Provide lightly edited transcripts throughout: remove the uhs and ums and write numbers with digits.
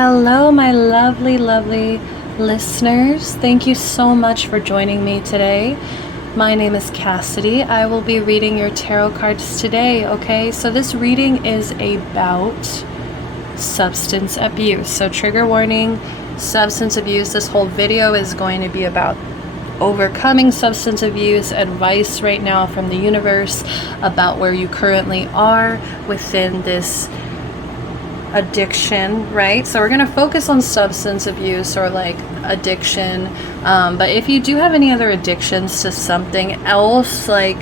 Hello, my lovely, lovely listeners. Thank you so much for joining me today. My name is Cassidy. I will be reading your tarot cards today, okay? So this reading is about substance abuse. So trigger warning, substance abuse. This whole video is going to be about overcoming substance abuse, advice right now from the universe about where you currently are within this addiction, right? So we're going to focus on substance abuse or like addiction, but if you do have any other addictions to something else, like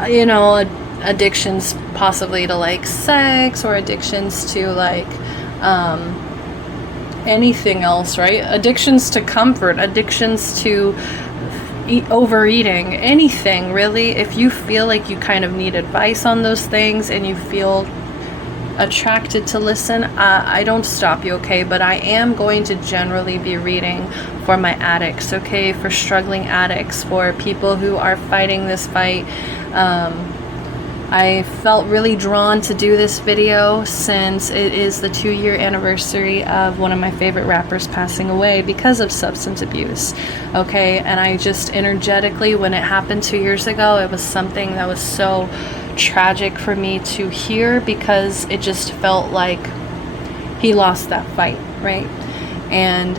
addictions possibly to like sex, or addictions to like anything else, right? Addictions to comfort, addictions to overeating, anything really. If you feel like you kind of need advice on those things and you feel attracted to listen, I don't stop you, okay? But I am going to generally be reading for my addicts, okay? For struggling addicts, for people who are fighting this fight. I felt really drawn to do this video since it is the 2-year anniversary of one of my favorite rappers passing away because of substance abuse, okay? And I just energetically, when it happened 2 years ago, it was something that was so tragic for me to hear, because it just felt like he lost that fight, right? And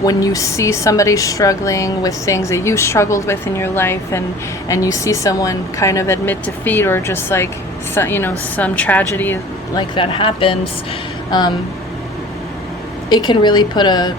when you see somebody struggling with things that you struggled with in your life, and you see someone kind of admit defeat, or just like some tragedy like that happens, it can really put a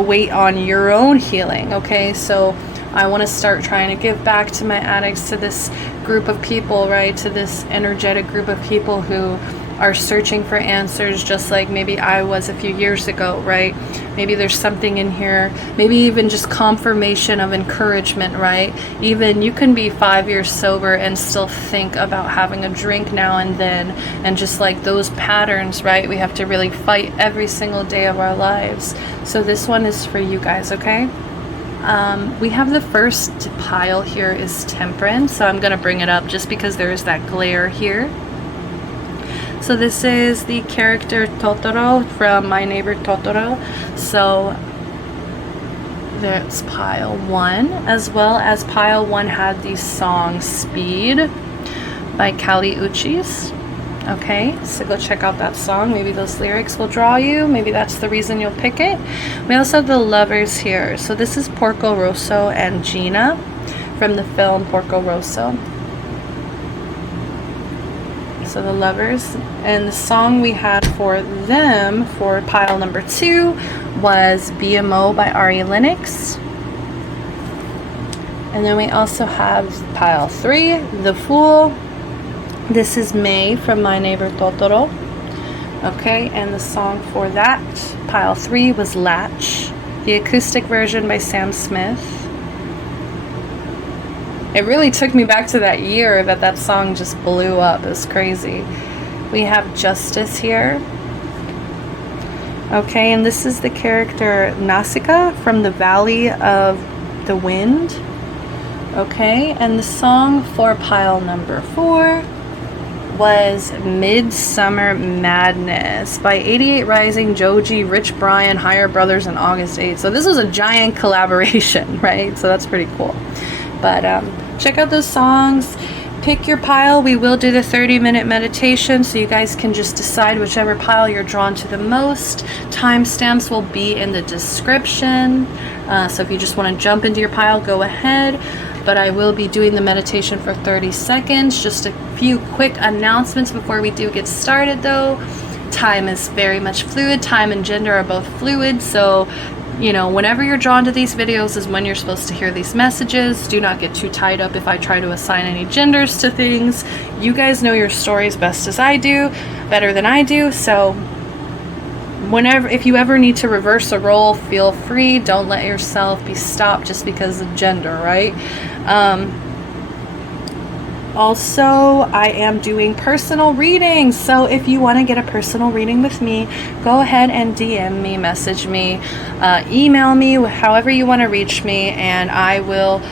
weight on your own healing, okay? So I want to start trying to give back to my addicts, to this group of people, right? To this energetic group of people who are searching for answers, just like maybe I was a few years ago, right? Maybe there's something in here, maybe even just confirmation of encouragement, right? Even you can be 5 years sober and still think about having a drink now and then, and just like those patterns, right? We have to really fight every single day of our lives. So this one is for you guys, okay? We have the first pile here is Temperance, so I'm going to bring it up just because there is that glare here. So this is the character Totoro from My Neighbor Totoro. So that's pile 1, as well as pile 1 had the song Speed by Kali Uchis. Okay, so go check out that song. Maybe those lyrics will draw you. Maybe that's the reason you'll pick it. We also have the Lovers here. So this is Porco Rosso and Gina from the film Porco Rosso. So the Lovers, and the song we had for them for pile number 2 was BMO by Ari Lennox. And then we also have pile 3, The Fool. This is May from My Neighbor Totoro. Okay, and the song for that, pile 3, was Latch, the acoustic version by Sam Smith. It really took me back to that year that song just blew up. It was crazy. We have Justice here. Okay, and this is the character Nausicaa from the Valley of the Wind. Okay, and the song for pile number 4 was Midsummer Madness by 88 Rising, Joji, Rich Brian, Higher Brothers, and August 8. So this was a giant collaboration, right? So that's pretty cool. But check out those songs. Pick your pile. We will do the 30-minute meditation, so you guys can just decide whichever pile you're drawn to the most. Timestamps will be in the description. So if you just want to jump into your pile, go ahead. But I will be doing the meditation for 30 seconds. Just a few quick announcements before we do get started, though. Time is very much fluid. Time and gender are both fluid. So, whenever you're drawn to these videos is when you're supposed to hear these messages. Do not get too tied up if I try to assign any genders to things. You guys know your stories best as I do, better than I do. So if you ever need to reverse a role, feel free. Don't let yourself be stopped just because of gender, right? Also, I am doing personal readings, so if you want to get a personal reading with me, go ahead and DM me, message me, email me, however you want to reach me, and I will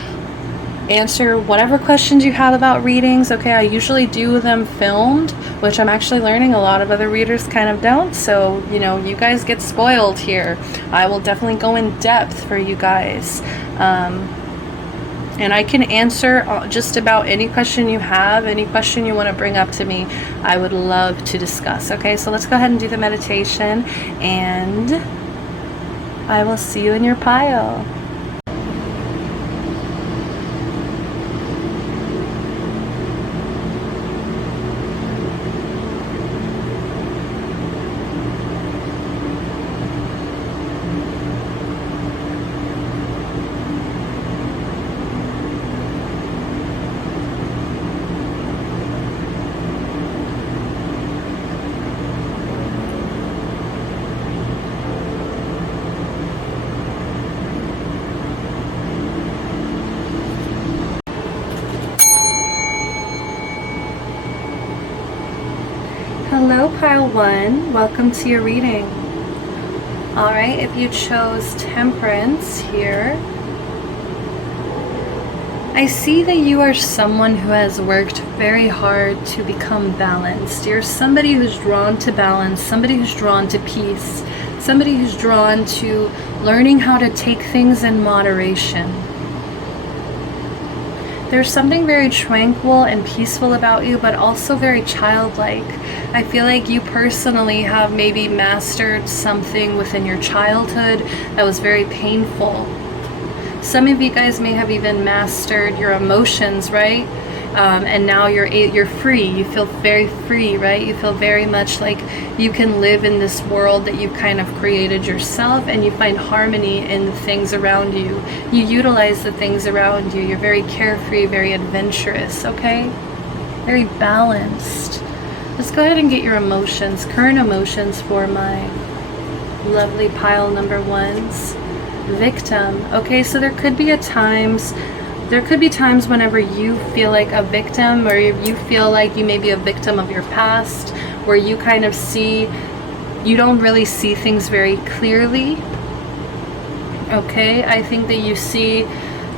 answer whatever questions you have about readings. Okay, I usually do them filmed, which I'm actually learning a lot of other readers kind of don't. So, you know, you guys get spoiled here. I will definitely go in depth for you guys. And I can answer just about any question you have, any question you want to bring up to me. I would love to discuss. Okay, so let's go ahead and do the meditation, and I will see you in your pile. Hello, Pile 1. Welcome to your reading. Alright, if you chose Temperance here, I see that you are someone who has worked very hard to become balanced. You're somebody who's drawn to balance, somebody who's drawn to peace, somebody who's drawn to learning how to take things in moderation. There's something very tranquil and peaceful about you, but also very childlike. I feel like you personally have maybe mastered something within your childhood that was very painful. Some of you guys may have even mastered your emotions, right? And now you're free. You feel very free, right? You feel very much like you can live in this world that you've kind of created yourself, and you find harmony in the things around you. You utilize the things around you. You're very carefree, very adventurous, okay? Very balanced. Let's go ahead and get your emotions, current emotions for my lovely pile number 1s. Victim. Okay, so there could be times whenever you feel like a victim, or you feel like you may be a victim of your past, where you kind of you don't really see things very clearly. Okay, I think that you see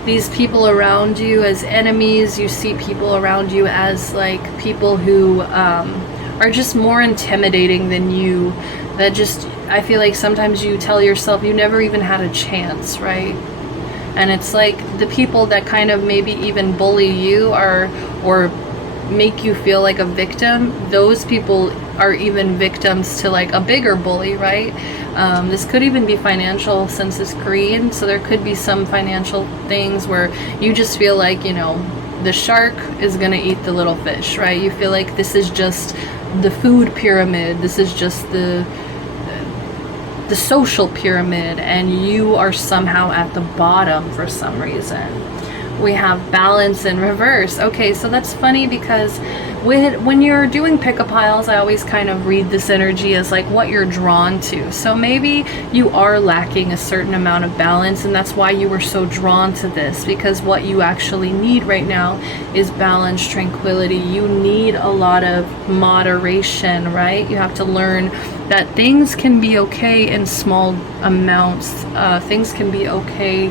these people around you as enemies. You see people around you as like people who are just more intimidating than you. I feel like sometimes you tell yourself you never even had a chance, right? And it's like the people that kind of maybe even bully you or make you feel like a victim, those people are even victims to like a bigger bully, right? This could even be financial, since it's green, so there could be some financial things where you just feel like, you know, the shark is gonna eat the little fish, right? You feel like this is just the food pyramid, this is just the social pyramid, and you are somehow at the bottom for some reason. We have balance in reverse. Okay, so that's funny because when you're doing pick-a piles, I always kind of read this energy as like what you're drawn to. So maybe you are lacking a certain amount of balance, and that's why you were so drawn to this, because what you actually need right now is balance, tranquility. You need a lot of moderation, right? You have to learn that things can be okay in small amounts. Things can be okay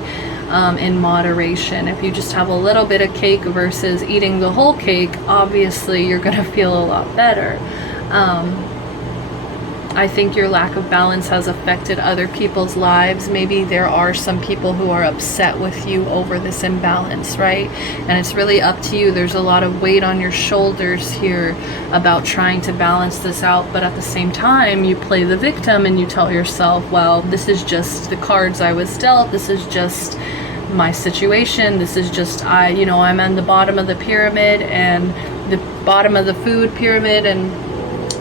in moderation. If you just have a little bit of cake versus eating the whole cake, obviously you're gonna feel a lot better. I think your lack of balance has affected other people's lives. Maybe there are some people who are upset with you over this imbalance, right? And it's really up to you. There's a lot of weight on your shoulders here about trying to balance this out, but at the same time, you play the victim and you tell yourself, well, this is just the cards I was dealt. This is just my situation. This is just, I'm on the bottom of the pyramid and the bottom of the food pyramid, and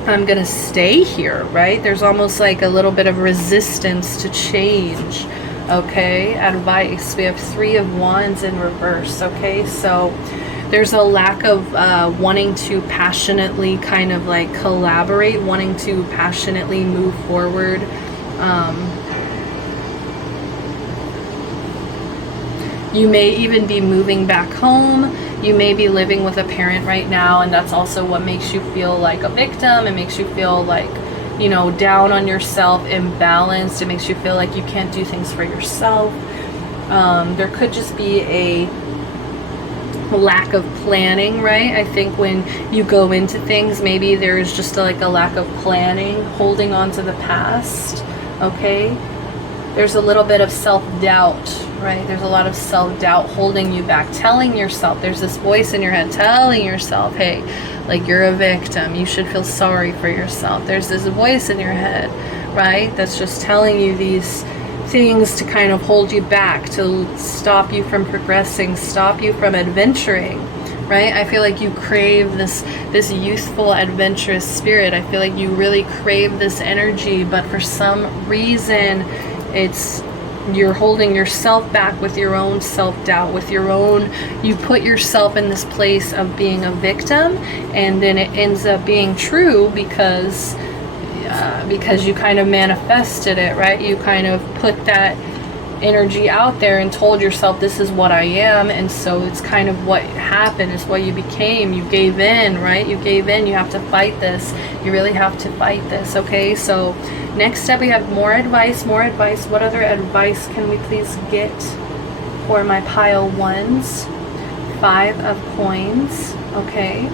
I'm gonna stay here, right? There's almost like a little bit of resistance to change. Okay, advice. We have 3 of Wands in reverse. Okay, so there's a lack of wanting to passionately kind of like collaborate, wanting to passionately move forward. You may even be moving back home. You may be living with a parent right now, and that's also what makes you feel like a victim. It makes you feel like, down on yourself, imbalanced. It makes you feel like you can't do things for yourself. There could just be lack of planning, right? I think when you go into things, maybe there's just like a lack of planning, holding on to the past, okay? There's a little bit of self-doubt, right? There's a lot of self-doubt holding you back, telling yourself, there's this voice in your head telling yourself, hey, like you're a victim, you should feel sorry for yourself. There's this voice in your head, right? That's just telling you these things to kind of hold you back, to stop you from progressing, stop you from adventuring, right? I feel like you crave this youthful, adventurous spirit. I feel like you really crave this energy, but for some reason, you're holding yourself back with your own self-doubt, with your own, you put yourself in this place of being a victim, and then it ends up being true because you kind of manifested it, right? You kind of put that energy out there and told yourself, this is what I am, and so it's kind of what happened, it's what you became. You gave in, right? You gave in. You have to fight this. You really have to fight this, okay? So next step, we have more advice. What other advice can we please get for my pile ones? 5 of coins, okay?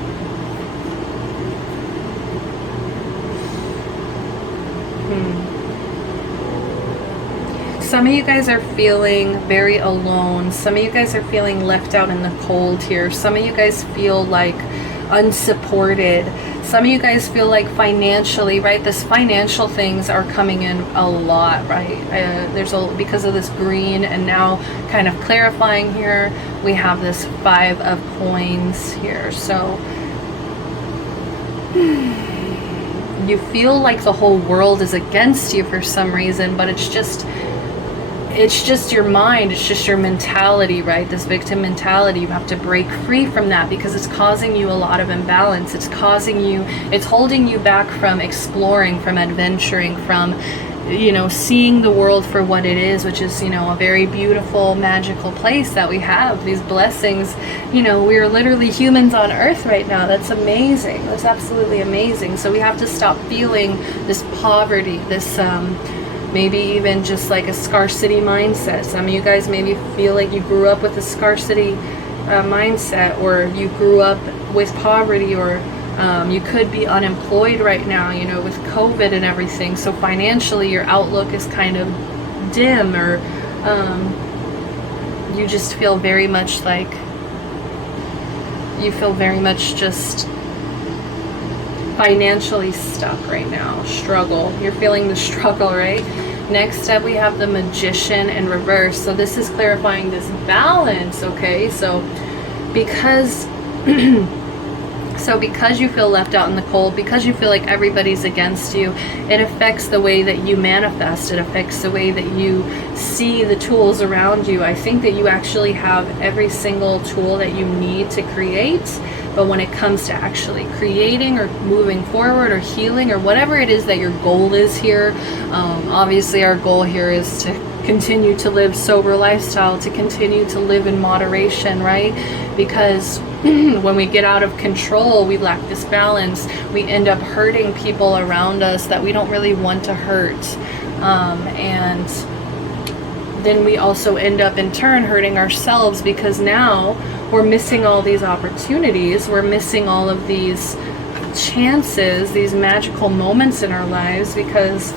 Some of you guys are feeling very alone. Some of you guys are feeling left out in the cold here. Some of you guys feel like unsupported. Some of you guys feel like financially, right? This financial things are coming in a lot, right? Because of this green, and now kind of clarifying here, we have this 5 of coins here. So you feel like the whole world is against you for some reason, but it's just your mind, it's just your mentality, right? This victim mentality. You have to break free from that because it's causing you a lot of imbalance. It's holding you back from exploring, from adventuring, from, seeing the world for what it is, which is, a very beautiful, magical place that we have. These blessings, we're literally humans on earth right now. That's amazing. That's absolutely amazing. So we have to stop feeling this poverty, this, maybe even just like a scarcity mindset. Some of you guys maybe feel like you grew up with a scarcity mindset, or you grew up with poverty, or you could be unemployed right now, with COVID and everything. So financially, your outlook is kind of dim, or you just feel very much like, just financially stuck right now. Struggle. You're feeling the struggle, right? Next step, we have the Magician in reverse. So this is clarifying this balance, okay? So because you feel left out in the cold, because you feel like everybody's against you, it affects the way that you manifest. It affects the way that you see the tools around you. I think that you actually have every single tool that you need to create, but when it comes to actually creating or moving forward or healing or whatever it is that your goal is here, obviously our goal here is to continue to live sober lifestyle, to continue to live in moderation, right? Because when we get out of control, we lack this balance. We end up hurting people around us that we don't really want to hurt. And then we also end up in turn hurting ourselves, because now we're missing all these opportunities. We're missing all of these chances, these magical moments in our lives, because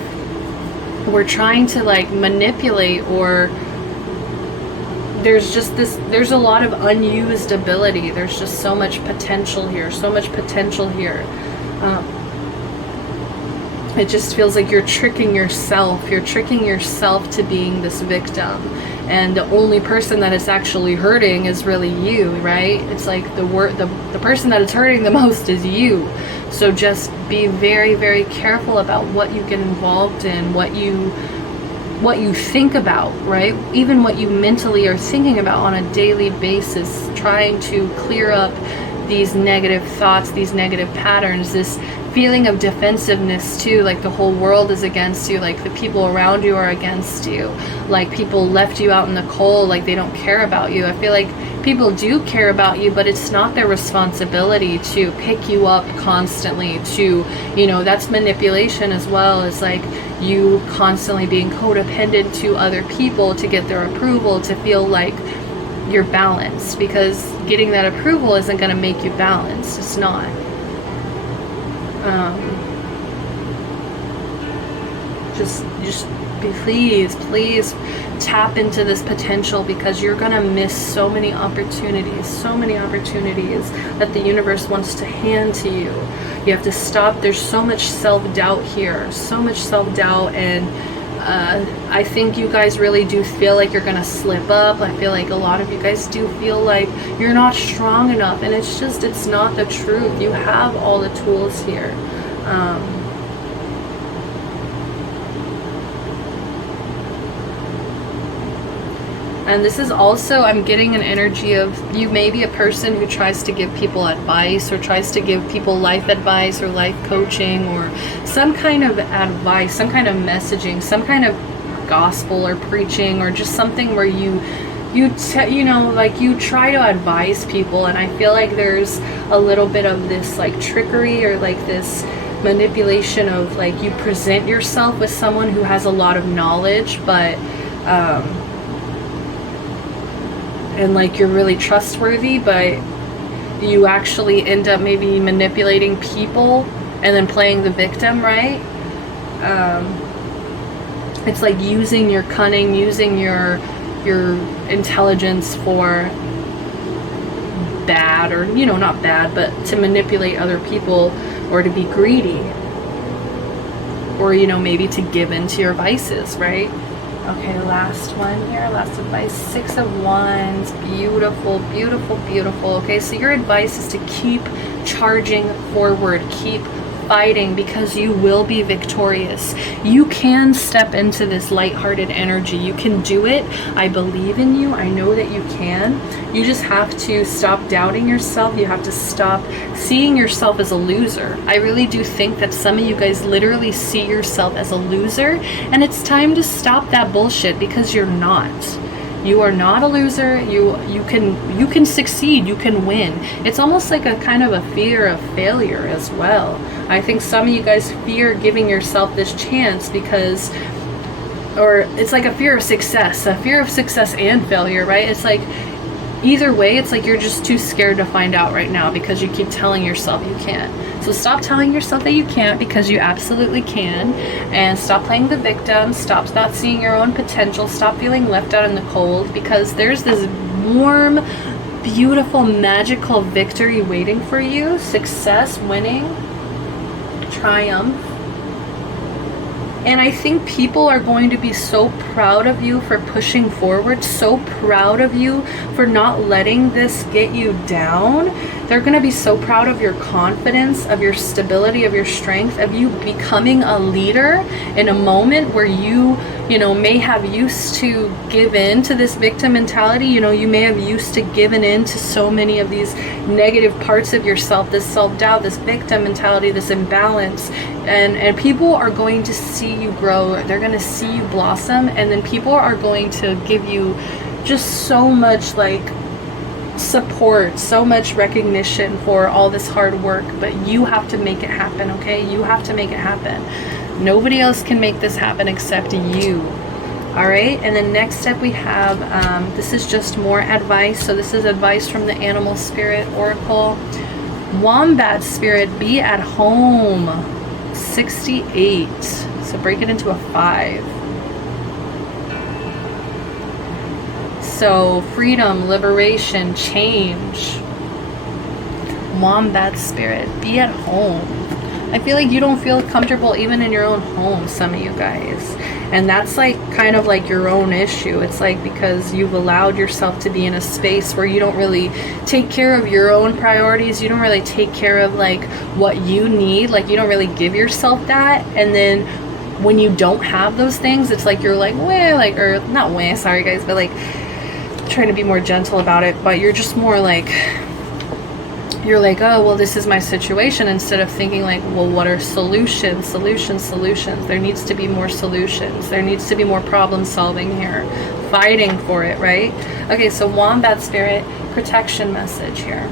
we're trying to like manipulate, or there's a lot of unused ability. There's just so much potential here, It just feels like you're tricking yourself. You're tricking yourself to being this victim. And the only person that it's actually hurting is really you, right? It's like the person that it's hurting the most is you. So just be very, very careful about what you get involved in, what you think about, right? Even what you mentally are thinking about on a daily basis, trying to clear up these negative thoughts, these negative patterns, this feeling of defensiveness too, like the whole world is against you, like the people around you are against you, like people left you out in the cold, like they don't care about you. I feel like people do care about you, but it's not their responsibility to pick you up constantly, to, that's manipulation as well. It's like you constantly being codependent to other people to get their approval, to feel like you're balanced, because getting that approval isn't going to make you balanced. It's not. Just please tap into this potential, because you're gonna miss so many opportunities that the universe wants to hand to you. You have to stop. There's so much self-doubt here, so much self-doubt, and I think you guys really do feel like you're gonna slip up. I feel like a lot of you guys do feel like you're not strong enough, and it's not the truth. You have all the tools here. And this is also, I'm getting an energy of, you may be a person who tries to give people advice, or tries to give people life advice or life coaching, or some kind of advice, some kind of messaging, some kind of gospel or preaching, or just something where you know, like you try to advise people. And I feel like there's a little bit of this like trickery, or like this manipulation of like, you present yourself with someone who has a lot of knowledge, but and like you're really trustworthy, but you actually end up maybe manipulating people and then playing the victim, right? It's like using your cunning, using your intelligence for bad, or, you know, not bad, but to manipulate other people, or to be greedy, or, you know, maybe to give in to your vices, right? Okay, last one here, last advice, 6 of Wands, beautiful, beautiful, beautiful. Okay, so your advice is to keep charging forward, keep fighting, because you will be victorious. You can step into this lighthearted energy. You can do it. I believe in you. I know that you can. You just have to stop doubting yourself. You have to stop seeing yourself as a loser. I really do think that some of you guys literally see yourself as a loser, and it's time to stop that bullshit, because you're not. You are not a loser. You can succeed. You can win. It's almost like a kind of a fear of failure as well. I think some of you guys fear giving yourself this chance, because, or it's like a fear of success and failure, right? It's like either way, it's like you're just too scared to find out right now, because you keep telling yourself you can't. So stop telling yourself that you can't, because you absolutely can. And stop playing the victim. Stop not seeing your own potential. Stop feeling left out in the cold, because there's this warm, beautiful, magical victory waiting for you. Success, winning, triumph. And I think people are going to be so proud of you for pushing forward, so proud of you for not letting this get you down. They're going to be so proud of your confidence, of your stability, of your strength, of you becoming a leader in a moment where you may have used to give in to this victim mentality. You may have used to given in to so many of these negative parts of yourself, this self-doubt, this victim mentality, this imbalance. And people are going to see you grow. They're going to see you blossom. And then people are going to give you just so much like support, so much recognition for all this hard work. But you have to make it happen, okay? You have to make it happen. Nobody else can make this happen except you. All right, and then next up we have, this is just more advice. So this is advice from the Animal Spirit Oracle. Wombat Spirit, be at home. 68. So break it into a 5. So freedom, liberation, change. Wombat Spirit, be at home. I feel like you don't feel comfortable even in your own home, some of you guys. And that's like kind of like your own issue. It's like because you've allowed yourself to be in a space where you don't really take care of your own priorities. You don't really take care of like what you need. Like you don't really give yourself that. And then when you don't have those things, it's like you're like, weh, like, or not weh, sorry guys, but like trying to be more gentle about it. But you're just more like, you're like, oh, well, this is my situation, instead of thinking like, well, what are solutions? There needs to be more solutions. There needs to be more problem solving here, fighting for it, right? Okay, so Wombat Spirit, protection message here.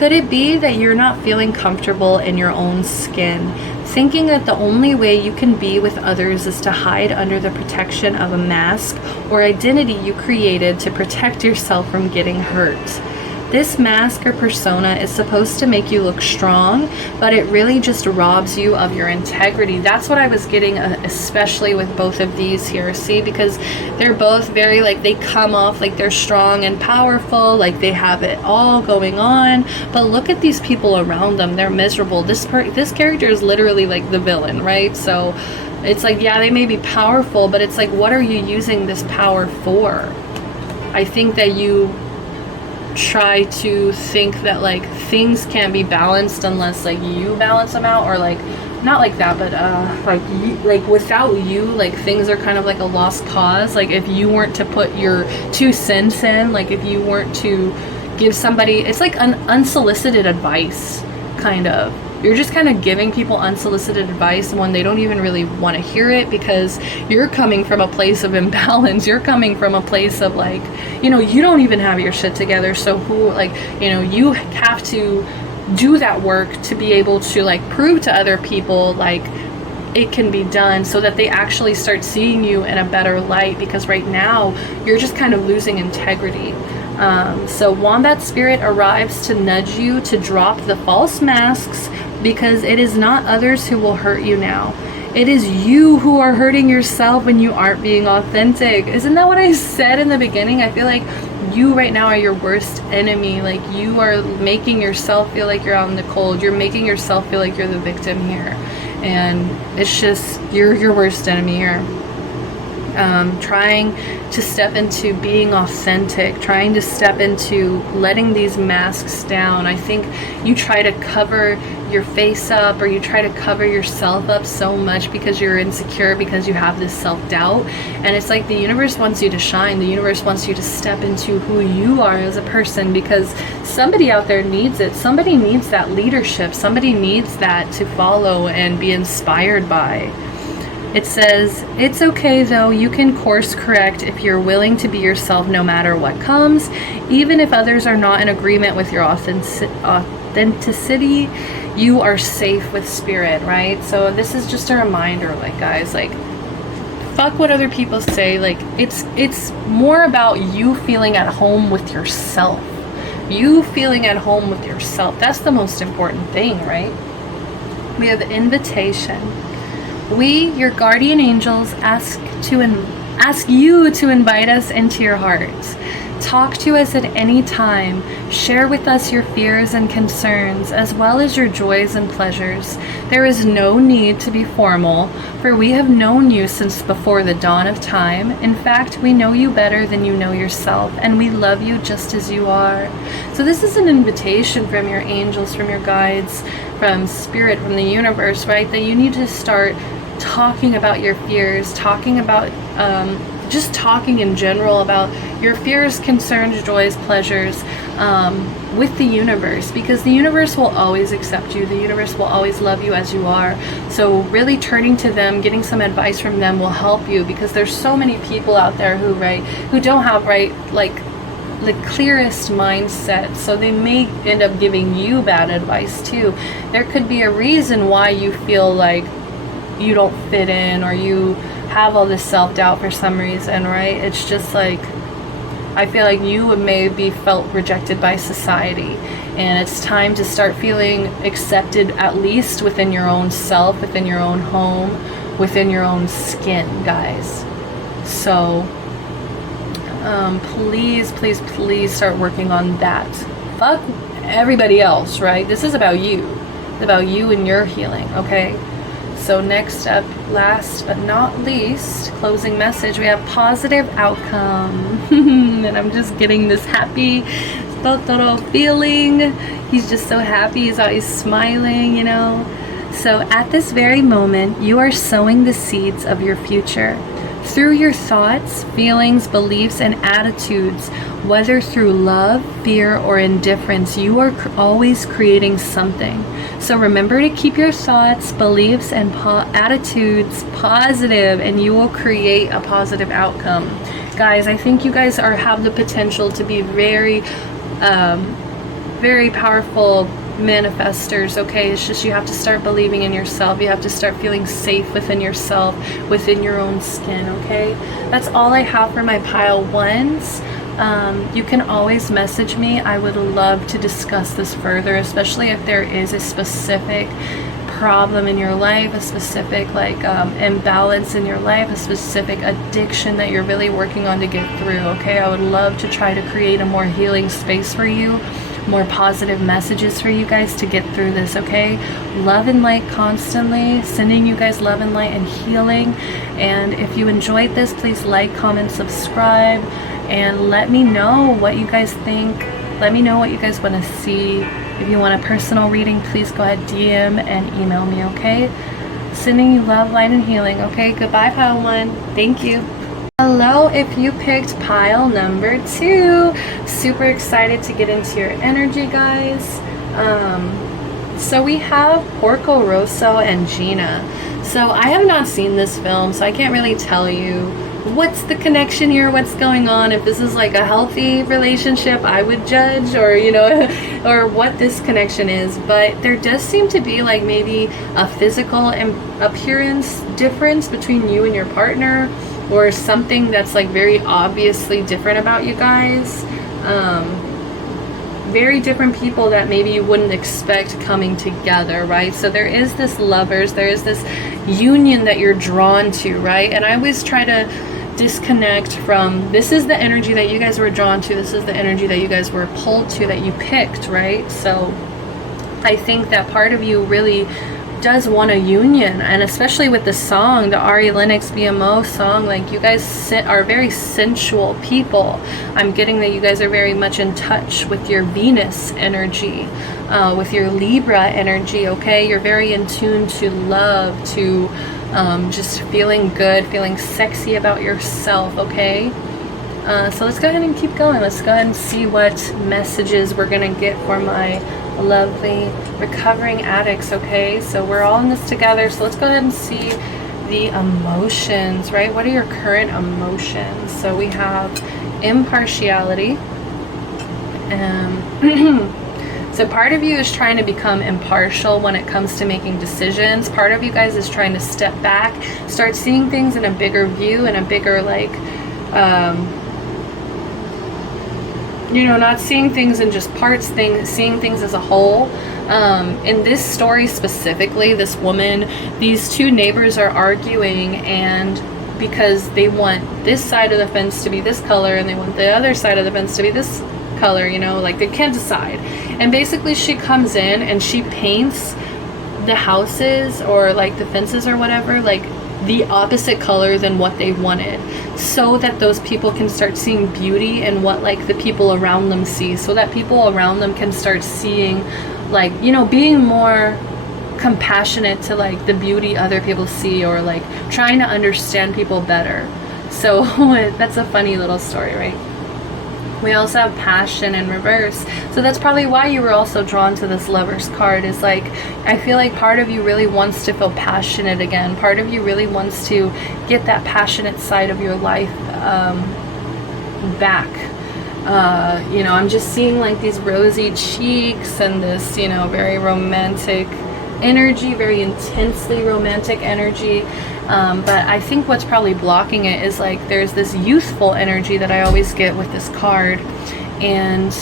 Could it be that you're not feeling comfortable in your own skin, thinking that the only way you can be with others is to hide under the protection of a mask or identity you created to protect yourself from getting hurt? This mask or persona is supposed to make you look strong, but it really just robs you of your integrity. That's what I was getting, especially with both of these here. See, because they're both very, like, they come off like they're strong and powerful, like they have it all going on. But look at these people around them. They're miserable. This character is literally like the villain, right? So it's like, yeah, they may be powerful, but it's like, what are you using this power for? I think that you try to think that like things can't be balanced unless like you balance them out, or like not like that, but like without you, like things are kind of like a lost cause. Like if you weren't to put your 2 cents in, like if you weren't to give somebody, it's like an unsolicited advice, kind of. You're just kind of giving people unsolicited advice when they don't even really want to hear it, because you're coming from a place of imbalance. You're coming from a place of like, you know, you don't even have your shit together. So who, like, you know, you have to do that work to be able to like prove to other people like it can be done, so that they actually start seeing you in a better light, because right now you're just kind of losing integrity. So Wombat Spirit arrives to nudge you to drop the false masks, because it is not others who will hurt you now. It is you who are hurting yourself when you aren't being authentic. Isn't that what I said in the beginning? I feel like you right now are your worst enemy. Like you are making yourself feel like you're out in the cold. You're making yourself feel like you're the victim here. And it's just, you're your worst enemy here. Trying to step into being authentic, trying to step into letting these masks down. I think you try to cover your face up, or you try to cover yourself up so much because you're insecure, because you have this self-doubt. And it's like the universe wants you to shine. The universe wants you to step into who you are as a person, because somebody out there needs it. Somebody needs that leadership. Somebody needs that to follow and be inspired by. It says, it's okay though, you can course correct if you're willing to be yourself no matter what comes, even if others are not in agreement with your authenticity, you are safe with spirit, right? So this is just a reminder, like guys, like fuck what other people say. Like it's more about you feeling at home with yourself. You feeling at home with yourself. That's the most important thing, right? We have invitation. We, your guardian angels, ask you to invite us into your heart. Talk to us at any time. Share with us your fears and concerns, as well as your joys and pleasures. There is no need to be formal, for we have known you since before the dawn of time. In fact, we know you better than you know yourself, and we love you just as you are. So this is an invitation from your angels, from your guides, from spirit, from the universe, right? That you need to start talking about your fears, talking about just talking in general about your fears, concerns, joys, pleasures with the universe, because the universe will always accept you. The universe will always love you as you are. So really turning to them, getting some advice from them will help you, because there's so many people out there who don't have like the clearest mindset, so they may end up giving you bad advice too. There could be a reason why you feel like you don't fit in, or you have all this self-doubt for some reason, right? It's just like, I feel like you maybe felt rejected by society, and it's time to start feeling accepted, at least within your own self, within your own home, within your own skin, guys. So please, please, please start working on that. Fuck everybody else, right? This is about you. It's about you and your healing, okay? So next up, last but not least, closing message, we have positive outcome. And I'm just getting this happy feeling. He's just so happy. He's always smiling, you know. So at this very moment, you are sowing the seeds of your future. Through your thoughts, feelings, beliefs, and attitudes, whether through love, fear, or indifference, you are always creating something. So remember to keep your thoughts, beliefs, and attitudes positive, and you will create a positive outcome. Guys, I think you guys have the potential to be very very powerful manifestors, okay? It's just you have to start believing in yourself. You have to start feeling safe within yourself, within your own skin, okay? That's all I have for my pile ones. You can always message me. I would love to discuss this further, especially if there is a specific problem in your life, a specific like imbalance in your life, a specific addiction that you're really working on to get through, okay? I would love to try to create a more healing space for you, more positive messages for you guys to get through this, okay? Love and light constantly, sending you guys love and light and healing. And if you enjoyed this, please like, comment, subscribe, and let me know what you guys think. Let me know what you guys want to see. If you want a personal reading, please go ahead, DM and email me, okay? Sending you love, light, and healing, okay? Goodbye, pile one. Thank you. Hello, if you picked pile number 2. Super excited to get into your energy, guys. So we have Porco Rosso and Gina. So I have not seen this film, so I can't really tell you what's the connection here, what's going on, if this is like a healthy relationship, I would judge, or you know, or what this connection is. But there does seem to be like maybe a physical appearance difference between you and your partner, or something that's like very obviously different about you guys. Very different people that maybe you wouldn't expect coming together, right? So there is this lovers, there is this union that you're drawn to, right? And I always try to disconnect from, this is the energy that you guys were drawn to, this is the energy that you guys were pulled to, that you picked, right? So I think that part of you really does want a union, and especially with the song, the Ari Lennox BMO song, like you guys are very sensual people. I'm getting that you guys are very much in touch with your Venus energy, with your Libra energy, okay? You're very in tune to love, to just feeling good, feeling sexy about yourself, okay? So let's go ahead and keep going. Let's go ahead and see what messages we're gonna get for my lovely recovering addicts, okay? So we're all in this together, so let's go ahead and see the emotions, right? What are your current emotions? So we have impartiality. So part of you is trying to become impartial when it comes to making decisions. Part of you guys is trying to step back, start seeing things in a bigger view, in a bigger like you know, not seeing things in just parts, seeing things as a whole. In this story specifically, this woman, these two neighbors are arguing, and because they want this side of the fence to be this color and they want the other side of the fence to be this color, you know, like they can't decide. And basically she comes in and she paints the houses or like the fences or whatever, like the opposite color than what they wanted, so that those people can start seeing beauty in what like the people around them see, so that people around them can start seeing, like, you know, being more compassionate to like the beauty other people see, or like trying to understand people better. So that's a funny little story, right? We also have passion in reverse. So that's probably why you were also drawn to this Lover's card, is like, I feel like part of you really wants to feel passionate again. Part of you really wants to get that passionate side of your life back. You know, I'm just seeing like these rosy cheeks and this, you know, very romantic energy, very intensely romantic energy. But I think what's probably blocking it is like there's this youthful energy that I always get with this card, and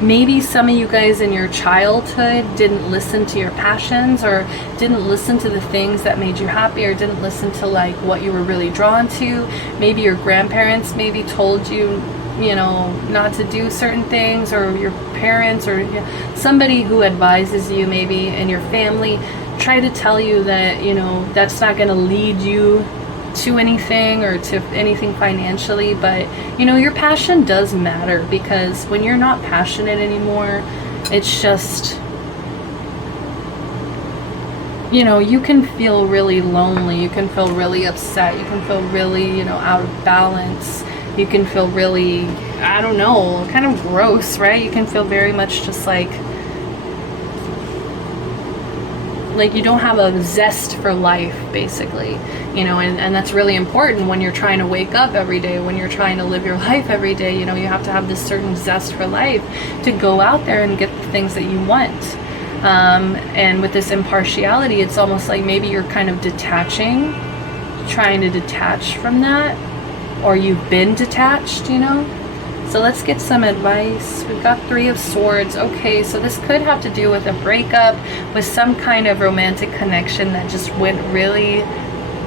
maybe some of you guys in your childhood didn't listen to your passions, or didn't listen to the things that made you happy, or didn't listen to like what you were really drawn to. Maybe your grandparents maybe told you, you know, not to do certain things, or your parents, or somebody who advises you maybe in your family try to tell you that, you know, that's not going to lead you to anything or to anything financially. But you know, your passion does matter, because when you're not passionate anymore, it's just, you know, you can feel really lonely, you can feel really upset, you can feel really, you know, out of balance, you can feel really, I don't know, kind of gross, right? You can feel very much just like like you don't have a zest for life, basically, you know, and that's really important when you're trying to wake up every day, when you're trying to live your life every day. You know, you have to have this certain zest for life to go out there and get the things that you want. And with this impartiality, it's almost like maybe you're kind of detaching, trying to detach from that, or you've been detached, you know. So let's get some advice. We've got 3 of Swords. Okay, so this could have to do with a breakup, with some kind of romantic connection that just went really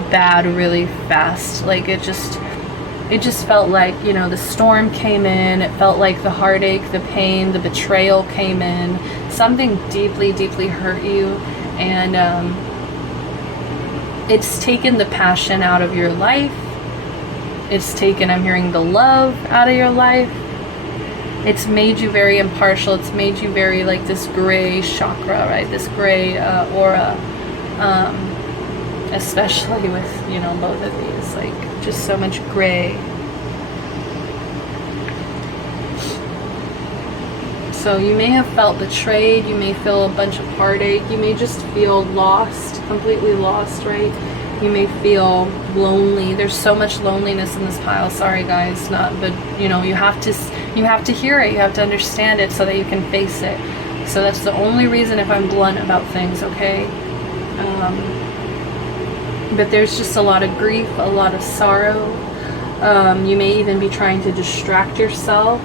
bad really fast. Like it just felt like, you know, the storm came in. It felt like the heartache, the pain, the betrayal came in. Something deeply, deeply hurt you. And it's taken the passion out of your life. It's taken, I'm hearing, the love out of your life. It's made you very impartial. It's made you very like this gray chakra, right? This gray aura. Especially with, you know, both of these. Like, just so much gray. So you may have felt betrayed. You may feel a bunch of heartache. You may just feel lost, completely lost, right? You may feel lonely. There's so much loneliness in this pile. Sorry guys, but you know, you have to hear it. You have to understand it so that you can face it. So that's the only reason, if I'm blunt about things, okay? But there's just a lot of grief, a lot of sorrow. You may even be trying to distract yourself.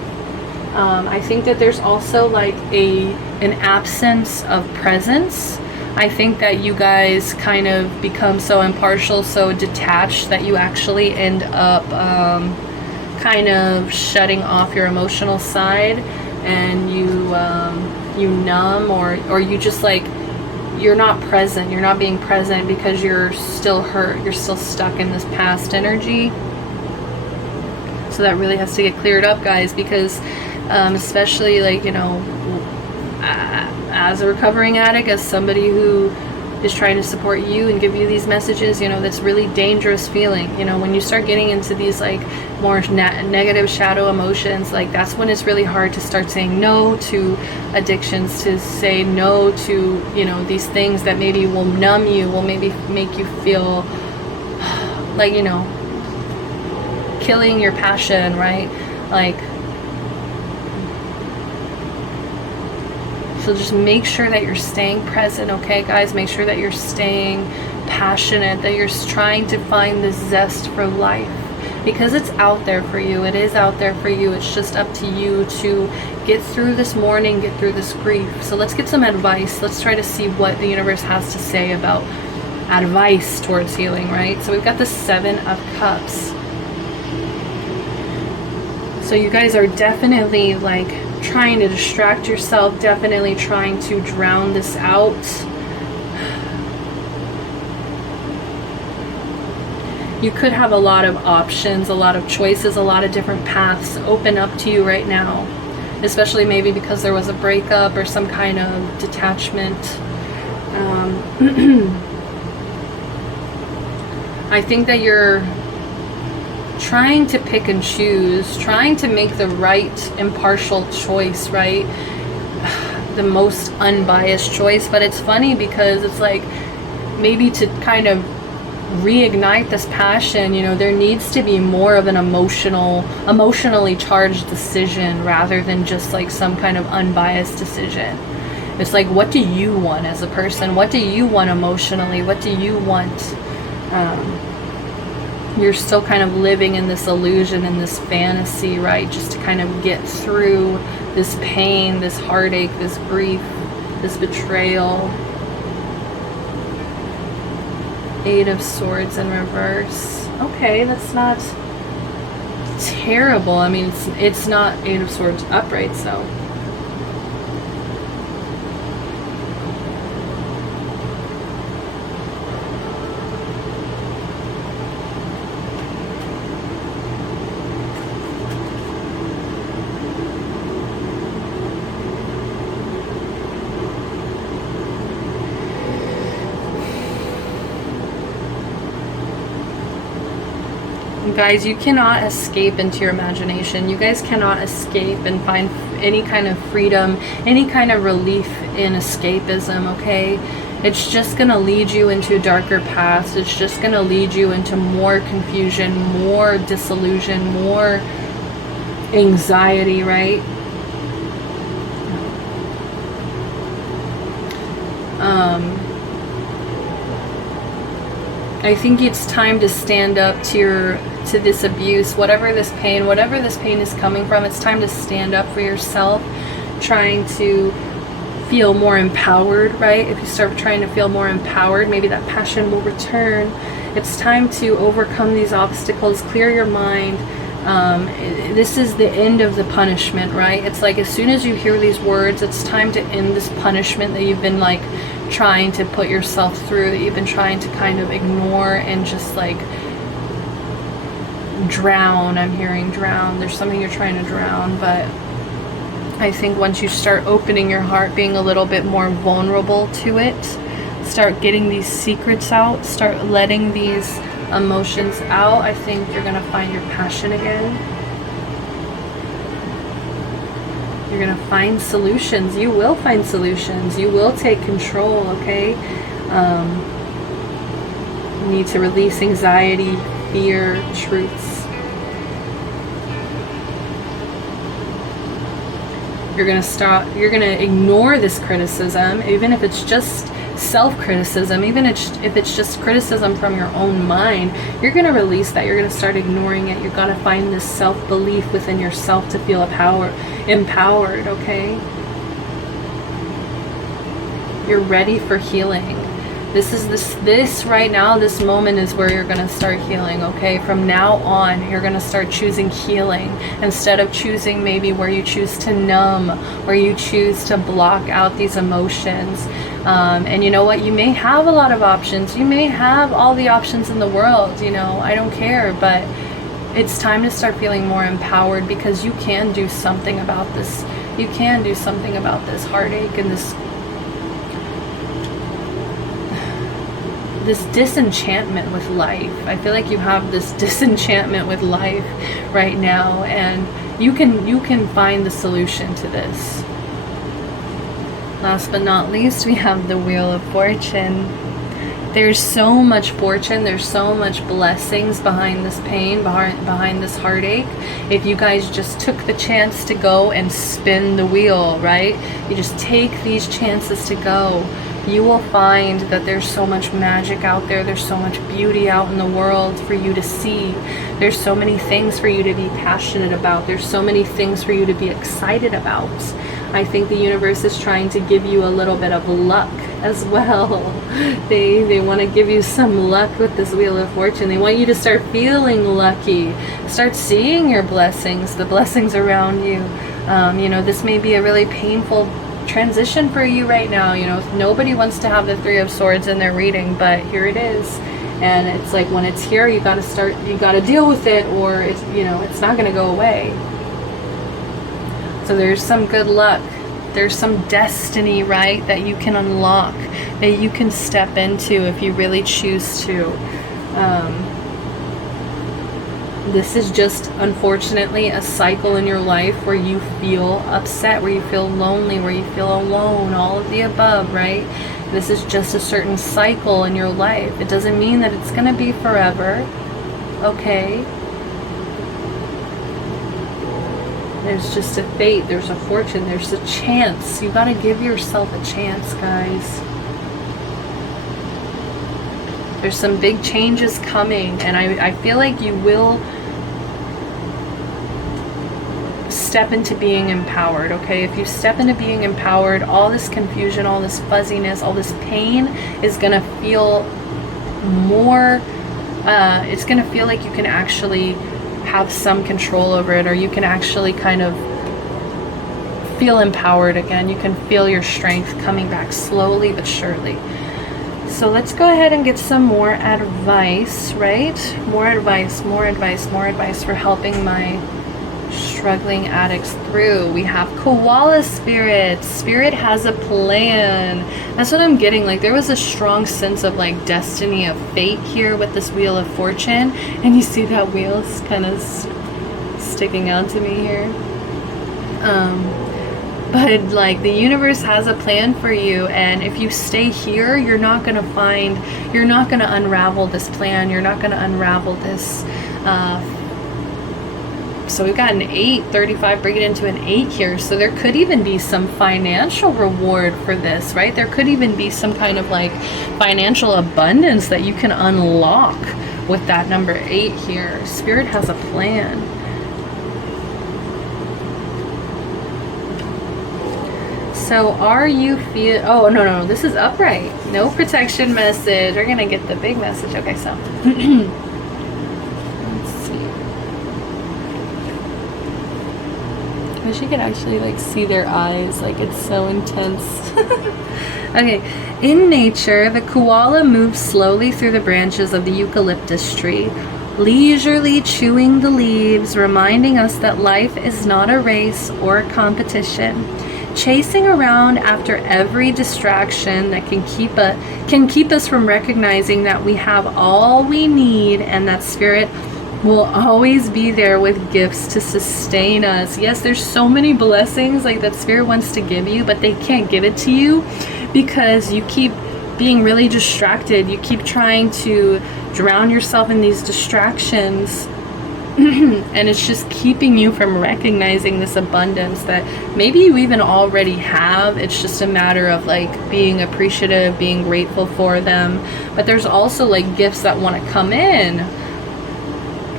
I think that there's also like an absence of presence. I think that you guys kind of become so impartial, so detached, that you actually end up kind of shutting off your emotional side, and you numb, or you just like, you're not present. You're not being present because you're still hurt. You're still stuck in this past energy. So that really has to get cleared up, guys, because especially like, you know, as a recovering addict, as somebody who is trying to support you and give you these messages, you know, that's really dangerous feeling. You know, when you start getting into these like more negative shadow emotions, like that's when it's really hard to start saying no to addictions, to say no to, you know, these things that maybe will numb you, will maybe make you feel like, you know, killing your passion, right? Like, so just make sure that you're staying present, okay, guys? Make sure that you're staying passionate, that you're trying to find this zest for life, because it's out there for you. It is out there for you. It's just up to you to get through this mourning, get through this grief. So let's get some advice. Let's try to see what the universe has to say about advice towards healing, right? So we've got the 7 of Cups. So you guys are definitely like trying to distract yourself, definitely trying to drown this out. You could have a lot of options, a lot of choices, a lot of different paths open up to you right now, especially maybe because there was a breakup or some kind of detachment. I think that you're trying to pick and choose, trying to make the right impartial choice, right? The most unbiased choice. But it's funny because it's like, maybe to kind of reignite this passion, you know, there needs to be more of an emotionally charged decision rather than just like some kind of unbiased decision. It's like, what do you want as a person? What do you want emotionally? What do you want? You're still kind of living in this illusion and this fantasy, right? Just to kind of get through this pain, this heartache, this grief, this betrayal. 8 of Swords in reverse. Okay, that's not terrible. I mean, it's not 8 of Swords upright, so. Guys, you cannot escape into your imagination. You guys cannot escape and find any kind of freedom, any kind of relief in escapism, okay? it's just going to lead you into darker paths. It's just going to lead you into more confusion, more disillusion, more anxiety, right? I think it's time to stand up to this abuse, whatever this pain is coming from. It's time to stand up for yourself, trying to feel more empowered, right? If you start trying to feel more empowered, maybe that passion will return. It's time to overcome these obstacles, clear your mind. This is the end of the punishment, right? It's like as soon as you hear these words, it's time to end this punishment that you've been like trying to put yourself through, that you've been trying to kind of ignore and just like drown. I'm hearing drown. There's something you're trying to drown, but I think once you start opening your heart, being a little bit more vulnerable to it, start getting these secrets out, start letting these emotions out, I think you're going to find your passion again. You're going to find solutions. You will find solutions. You will take control, okay? You need to release anxiety, fear, truths. You're going to ignore this criticism, even if it's just self-criticism, even if it's just criticism from your own mind. You're going to release that. You're going to start ignoring it. You've got to find this self-belief within yourself to feel empowered, okay? You're ready for healing. This right now, this moment is where you're going to start healing, okay? From now on, you're going to start choosing healing instead of choosing maybe where you choose to numb, where you choose to block out these emotions. And you know what? You may have a lot of options. You may have all the options in the world, you know, I don't care, but it's time to start feeling more empowered, because you can do something about this. You can do something about this heartache and this disenchantment with life. I feel like you have this disenchantment with life right now, and you can find the solution to this. Last but not least, we have the Wheel of Fortune. There's so much fortune, there's so much blessings behind this pain, behind this heartache. If you guys just took the chance to go and spin the wheel, right? You just take these chances to go. You will find that there's so much magic out there. There's so much beauty out in the world for you to see. There's so many things for you to be passionate about. There's so many things for you to be excited about. I think the universe is trying to give you a little bit of luck as well. They want to give you some luck with this Wheel of Fortune. They want you to start feeling lucky. Start seeing your blessings, the blessings around you. You know, this may be a really painful transition for you right now. You know, nobody wants to have the Three of Swords in their reading, but here it is. And it's like, when it's here, you got to deal with it, or it's, you know, it's not going to go away. So there's some good luck. There's some destiny, right, that you can unlock, that you can step into if you really choose to. This is just, unfortunately, a cycle in your life where you feel upset, where you feel lonely, where you feel alone, all of the above, right? This is just a certain cycle in your life. It doesn't mean that it's going to be forever, okay? There's just a fate, there's a fortune, there's a chance. You got to give yourself a chance, guys. There's some big changes coming, and I feel like you will step into being empowered, okay? If you step into being empowered, all this confusion, all this fuzziness, all this pain is going to feel more, it's going to feel like you can actually have some control over it, or you can actually kind of feel empowered again. You can feel your strength coming back slowly but surely. So let's go ahead and get some more advice, right? More advice for helping my struggling addicts through. We have Koala Spirit. Spirit has a plan. That's what I'm getting. Like, there was a strong sense of like destiny, of fate here with this Wheel of Fortune. And you see that wheel's kind of sticking out to me here. But like the universe has a plan for you, and if you stay here, you're not going to unravel this plan. You're not going to unravel this. So we've got an 8, 35, bring it into an 8 here. So there could even be some financial reward for this, right? There could even be some kind of like financial abundance that you can unlock with that number 8 here. Spirit has a plan. So are you oh, no, this is upright. No protection message. We're going to get the big message. Okay, so let's see. I wish you could actually like see their eyes. Like it's so intense. Okay. In nature, the koala moves slowly through the branches of the eucalyptus tree, leisurely chewing the leaves, reminding us that life is not a race or a competition. Chasing around after every distraction that can keep us from recognizing that we have all we need, and that spirit will always be there with gifts to sustain us. Yes, there's so many blessings like that spirit wants to give you, but they can't give it to you because you keep being really distracted. You keep trying to drown yourself in these distractions. And it's just keeping you from recognizing this abundance that maybe you even already have. It's just a matter of like being appreciative, being grateful for them. But there's also like gifts that want to come in.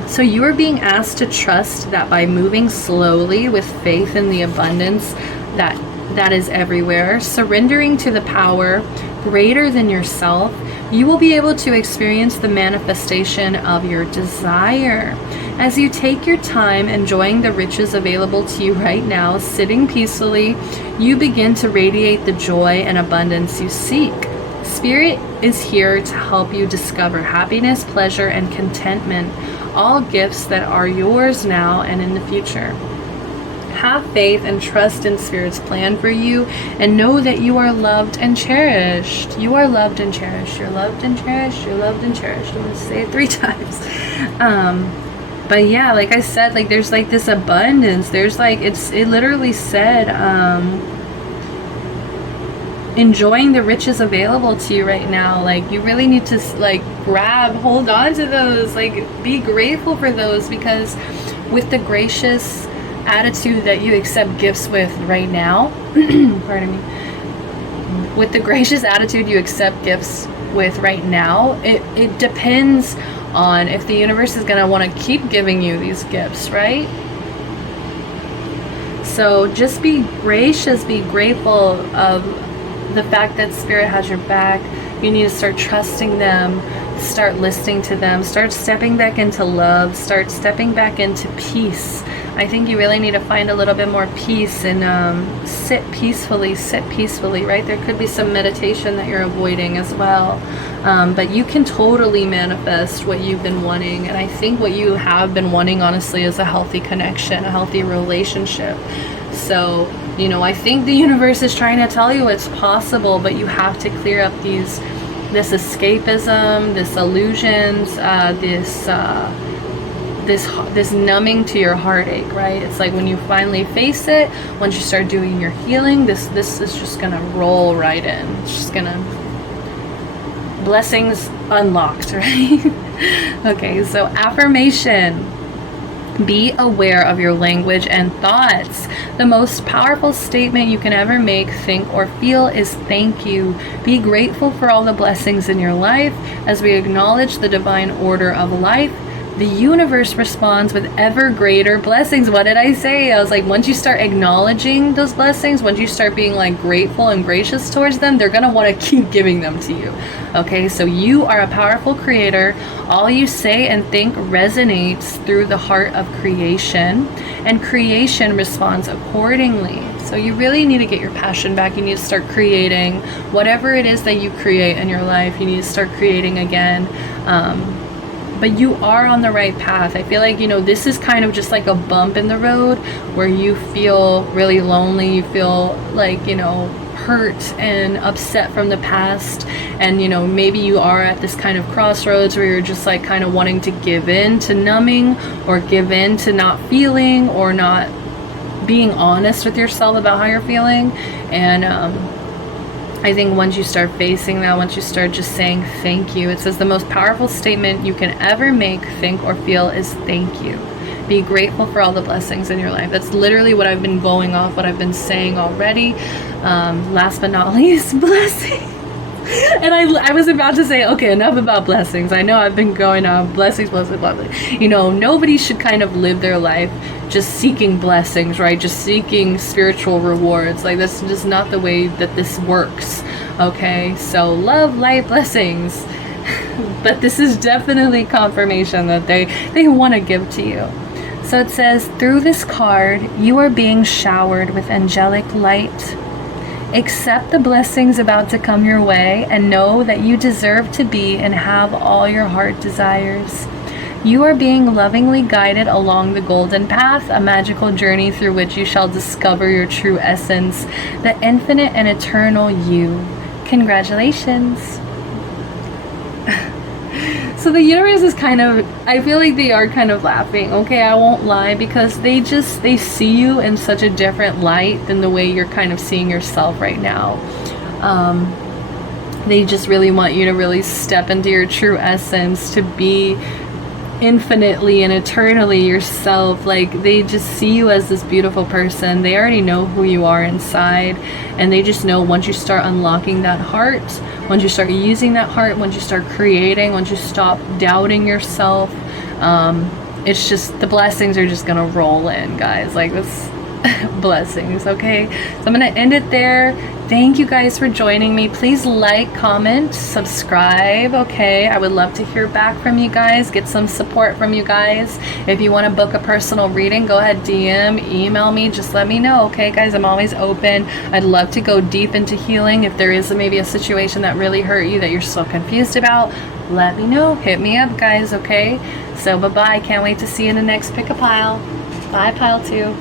So you are being asked to trust that by moving slowly with faith in the abundance that is everywhere, surrendering to the power greater than yourself, you will be able to experience the manifestation of your desire. As you take your time enjoying the riches available to you right now, sitting peacefully, you begin to radiate the joy and abundance you seek. Spirit is here to help you discover happiness, pleasure, and contentment, all gifts that are yours now and in the future. Have faith and trust in Spirit's plan for you, and know that you are loved and cherished. You are loved and cherished. You're loved and cherished. You're loved and cherished. I'm going to say it 3 times. But yeah, like I said, like there's like this abundance. There's like, it literally said, enjoying the riches available to you right now. Like you really need to like hold on to those, like be grateful for those, because with the gracious attitude that you accept gifts with right now, pardon me, with the gracious attitude you accept gifts with right now, it depends on if the universe is going to want to keep giving you these gifts, right? So just be gracious, be grateful of the fact that Spirit has your back. You need to start trusting them, start listening to them, start stepping back into love, start stepping back into peace. I think you really need to find a little bit more peace and sit peacefully, right? There could be some meditation that you're avoiding as well. But you can totally manifest what you've been wanting. And I think what you have been wanting, honestly, is a healthy connection, a healthy relationship. So, you know, I think the universe is trying to tell you it's possible, but you have to clear up this escapism, this illusions, this numbing to your heartache, right? It's like when you finally face it, once you start doing your healing, this is just gonna roll right in. It's just gonna, blessings unlocked, right? Okay, so affirmation. Be aware of your language and thoughts. The most powerful statement you can ever make, think, or feel is thank you. Be grateful for all the blessings in your life. As we acknowledge the divine order of life, the universe responds with ever greater blessings. What did I say? I was like, once you start acknowledging those blessings, once you start being like grateful and gracious towards them, they're gonna want to keep giving them to you. Okay, so you are a powerful creator. All you say and think resonates through the heart of creation, and creation responds accordingly. So you really need to get your passion back. You need to start creating whatever it is that you create in your life. You need to start creating again. But you are on the right path. I feel like, you know, this is kind of just like a bump in the road where you feel really lonely. You feel like, you know, hurt and upset from the past. And, you know, maybe you are at this kind of crossroads where you're just like kind of wanting to give in to numbing, or give in to not feeling, or not being honest with yourself about how you're feeling. And I think once you start facing that, once you start just saying thank you, it says the most powerful statement you can ever make, think, or feel is thank you. Be grateful for all the blessings in your life. That's literally what I've been going off, what I've been saying already. Last but not least, blessings. And I was about to say, okay, enough about blessings. I know I've been going on blessings, blessings, blessings. You know, nobody should kind of live their life just seeking blessings, right? Just seeking spiritual rewards. Like, that's just not the way that this works, okay? So love, light, blessings. But this is definitely confirmation that they want to give to you. So it says, through this card, you are being showered with angelic light. Accept the blessings about to come your way and know that you deserve to be and have all your heart desires. You are being lovingly guided along the golden path, a magical journey through which you shall discover your true essence, the infinite and eternal you. Congratulations. So the universe is kind of, I feel like they are kind of laughing, okay? I won't lie, because they see you in such a different light than the way you're kind of seeing yourself right now. They just really want you to really step into your true essence, to be infinitely and eternally yourself. Like, they just see you as this beautiful person. They already know who you are inside, and they just know once you start unlocking that heart, once you start using that heart, once you start creating, once you stop doubting yourself, it's just, the blessings are just gonna roll in, guys. Like, this blessings, okay? So I'm gonna end it there. Thank you guys for joining me. Please like, comment, subscribe, okay? I would love to hear back from you guys, get some support from you guys. If you want to book a personal reading, go ahead, DM, email me, just let me know, okay, guys? I'm always open. I'd love to go deep into healing. If there is maybe a situation that really hurt you that you're so confused about, let me know. Hit me up, guys, okay? So bye-bye. Can't wait to see you in the next Pick a Pile. Bye, Pile 2.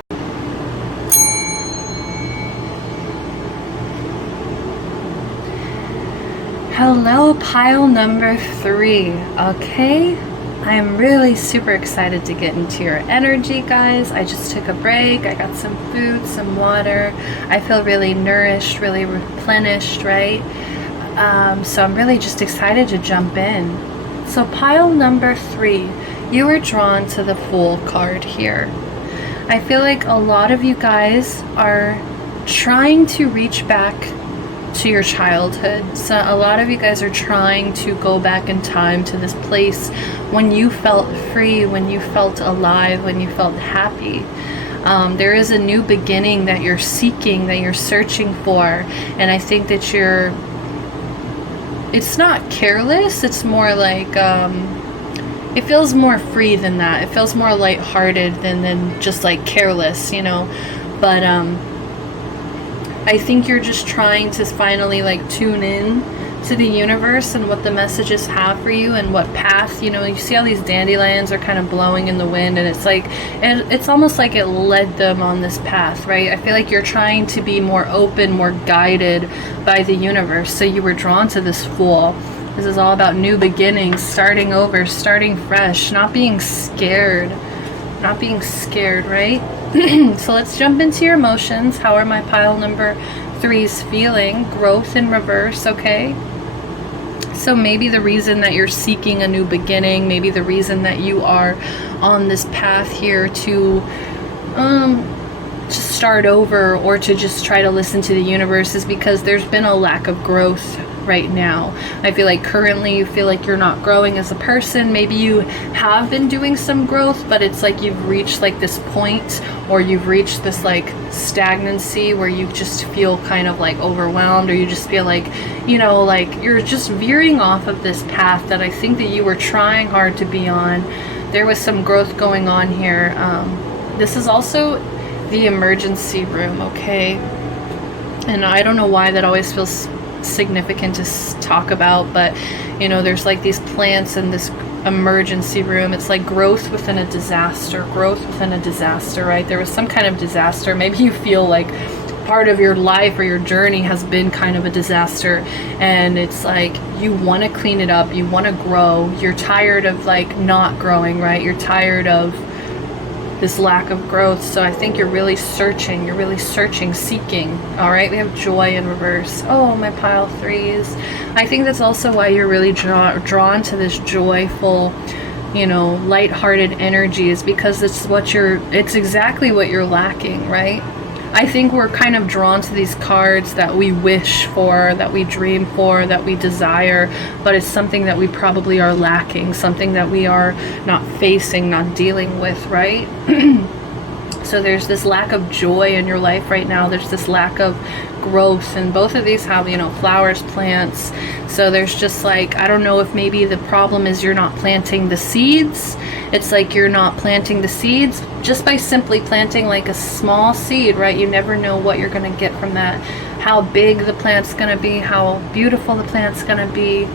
Hello, pile number 3. Okay, I'm really super excited to get into your energy, guys. I just took a break. I got some food, some water. I feel really nourished, really replenished, right? So I'm really just excited to jump in. So pile number 3, you were drawn to the Fool card here. I feel like a lot of you guys are trying to reach back to your childhood. So a lot of you guys are trying to go back in time to this place when you felt free, when you felt alive, when you felt happy. There is a new beginning that you're seeking, that you're searching for, and I think that it's not careless, it's more like, it feels more free than that. It feels more lighthearted than just like careless, you know, but I think you're just trying to finally like tune in to the universe and what the messages have for you and what path, you know, you see how these dandelions are kind of blowing in the wind, and it's like, and it's almost like it led them on this path, right? I feel like you're trying to be more open, more guided by the universe. So you were drawn to this Fool. This is all about new beginnings, starting over, starting fresh, not being scared, right? So let's jump into your emotions. How are my pile number 3s feeling? Growth in reverse, okay? So maybe the reason that you're seeking a new beginning, maybe the reason that you are on this path here to just start over or to just try to listen to the universe is because there's been a lack of growth right now. I feel like currently you feel like you're not growing as a person. Maybe you have been doing some growth, but it's like you've reached like this point, or you've reached this like stagnancy where you just feel kind of like overwhelmed, or you just feel like, you know, like you're just veering off of this path that I think that you were trying hard to be on. There was some growth going on here. This is also the emergency room, okay? And I don't know why that always feels significant to talk about, but you know, there's like these plants in this emergency room. It's like growth within a disaster, right? There was some kind of disaster. Maybe you feel like part of your life or your journey has been kind of a disaster, and it's like you want to clean it up, you want to grow, you're tired of like not growing, right? You're tired of this lack of growth. So I think you're really searching, seeking. All right, we have joy in reverse. Oh, my pile threes. I think that's also why you're really drawn to this joyful, you know, lighthearted energy, is because it's exactly what you're lacking, right? I think we're kind of drawn to these cards that we wish for, that we dream for, that we desire, but it's something that we probably are lacking, something that we are not facing, not dealing with, right? So there's this lack of joy in your life right now. There's this lack of growth, and both of these have, you know, flowers, plants. So there's just like, I don't know if maybe the problem is you're not planting the seeds. It's like you're not planting the seeds just by simply planting like a small seed, right? You never know what you're going to get from that, how big the plant's going to be, how beautiful the plant's going to be,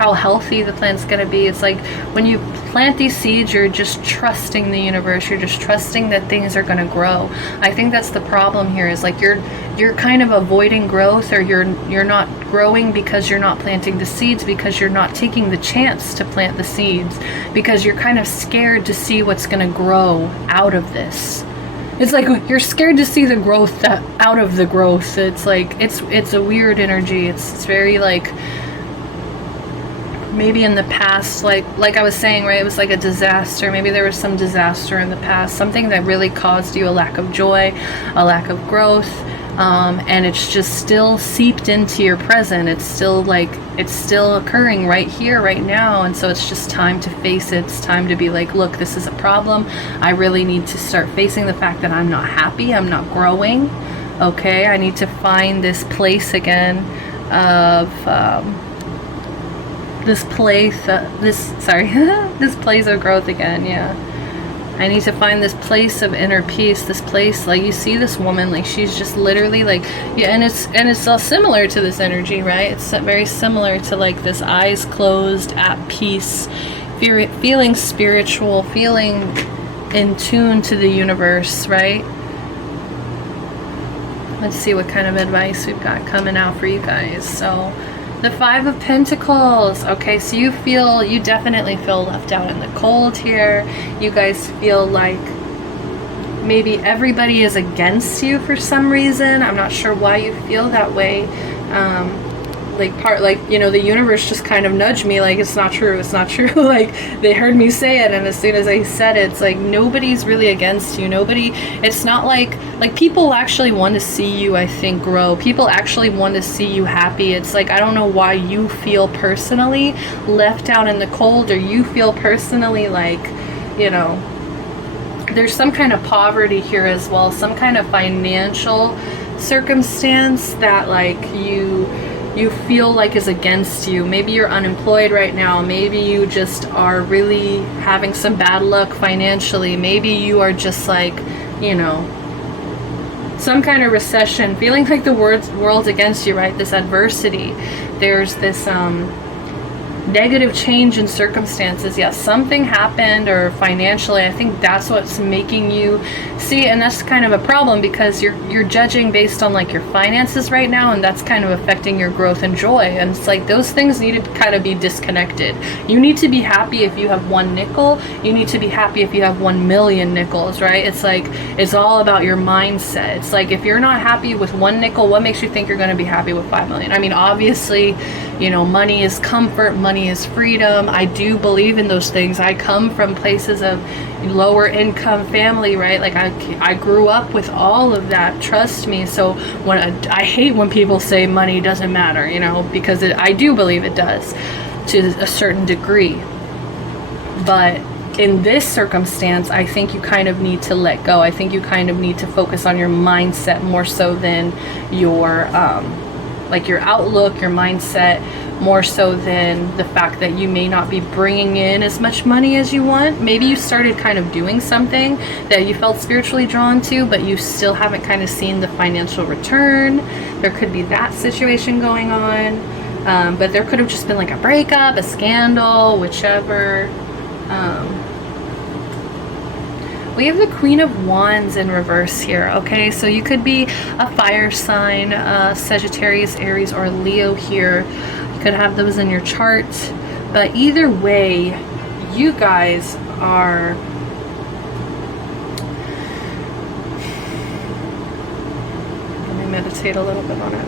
how healthy the plant's going to be. It's like when you plant these seeds, you're just trusting the universe. You're just trusting that things are going to grow. I think that's the problem here, is like you're kind of avoiding growth, or you're not growing because you're not planting the seeds, because you're not taking the chance to plant the seeds, because you're kind of scared to see what's going to grow out of this. It's like you're scared to see the growth out of the growth. It's like it's a weird energy. It's very like, maybe in the past, like I was saying, right, it was like a disaster. Maybe there was some disaster in the past, something that really caused you a lack of joy, a lack of growth, and it's just still seeped into your present. It's still like, it's still occurring right here, right now. And so it's just time to face it. It's time to be like, look, this is a problem. I really need to start facing the fact that I'm not happy, I'm not growing. Okay, I need to find this place again of this place of growth again. Yeah, I need to find this place of inner peace, this place, like, you see this woman, like, she's just literally like, yeah, and it's all similar to this energy, right? It's very similar to like this eyes closed, at peace, feeling spiritual, feeling in tune to the universe, right? Let's see what kind of advice we've got coming out for you guys. So the Five of Pentacles. Okay, so you definitely feel left out in the cold here. You guys feel like maybe everybody is against you for some reason. I'm not sure why you feel that way. You know, the universe just kind of nudged me, like, it's not true, it's not true. Like, they heard me say it, and as soon as I said it, it's like, nobody's really against you. Nobody, it's not like people actually want to see you, I think, grow. People actually want to see you happy. It's like, I don't know why you feel personally left out in the cold, or you feel personally like, you know, there's some kind of poverty here as well, some kind of financial circumstance that, like, you feel like is against you. Maybe you're unemployed right now. Maybe you just are really having some bad luck financially. Maybe you are just like, you know, some kind of recession, feeling like the world's against you, right? This adversity. There's this negative change in circumstances. Yes, something happened, or financially, I think that's what's making you see, and that's kind of a problem, because you're judging based on like your finances right now, and that's kind of affecting your growth and joy. And it's like those things need to kind of be disconnected. You need to be happy if you have 1 nickel. You need to be happy if you have 1 million nickels, right? It's like, it's all about your mindset. It's like, if you're not happy with 1 nickel, what makes you think you're going to be happy with 5 million? I mean, obviously, you know, money is comfort, money is freedom. I do believe in those things. I come from places of lower income family, right? Like, I grew up with all of that, trust me. So when I hate when people say money doesn't matter, you know, because I do believe it does to a certain degree. But in this circumstance, I think you kind of need to let go. I think you kind of need to focus on your mindset more so than your like your outlook, your mindset, more so than the fact that you may not be bringing in as much money as you want. Maybe you started kind of doing something that you felt spiritually drawn to, but you still haven't kind of seen the financial return. There could be that situation going on, but there could have just been like a breakup, a scandal, whichever. We have the Queen of Wands in reverse here, okay? So you could be a fire sign, Sagittarius, Aries, or Leo here. You could have those in your chart. But either way, you guys are meditate a little bit on it.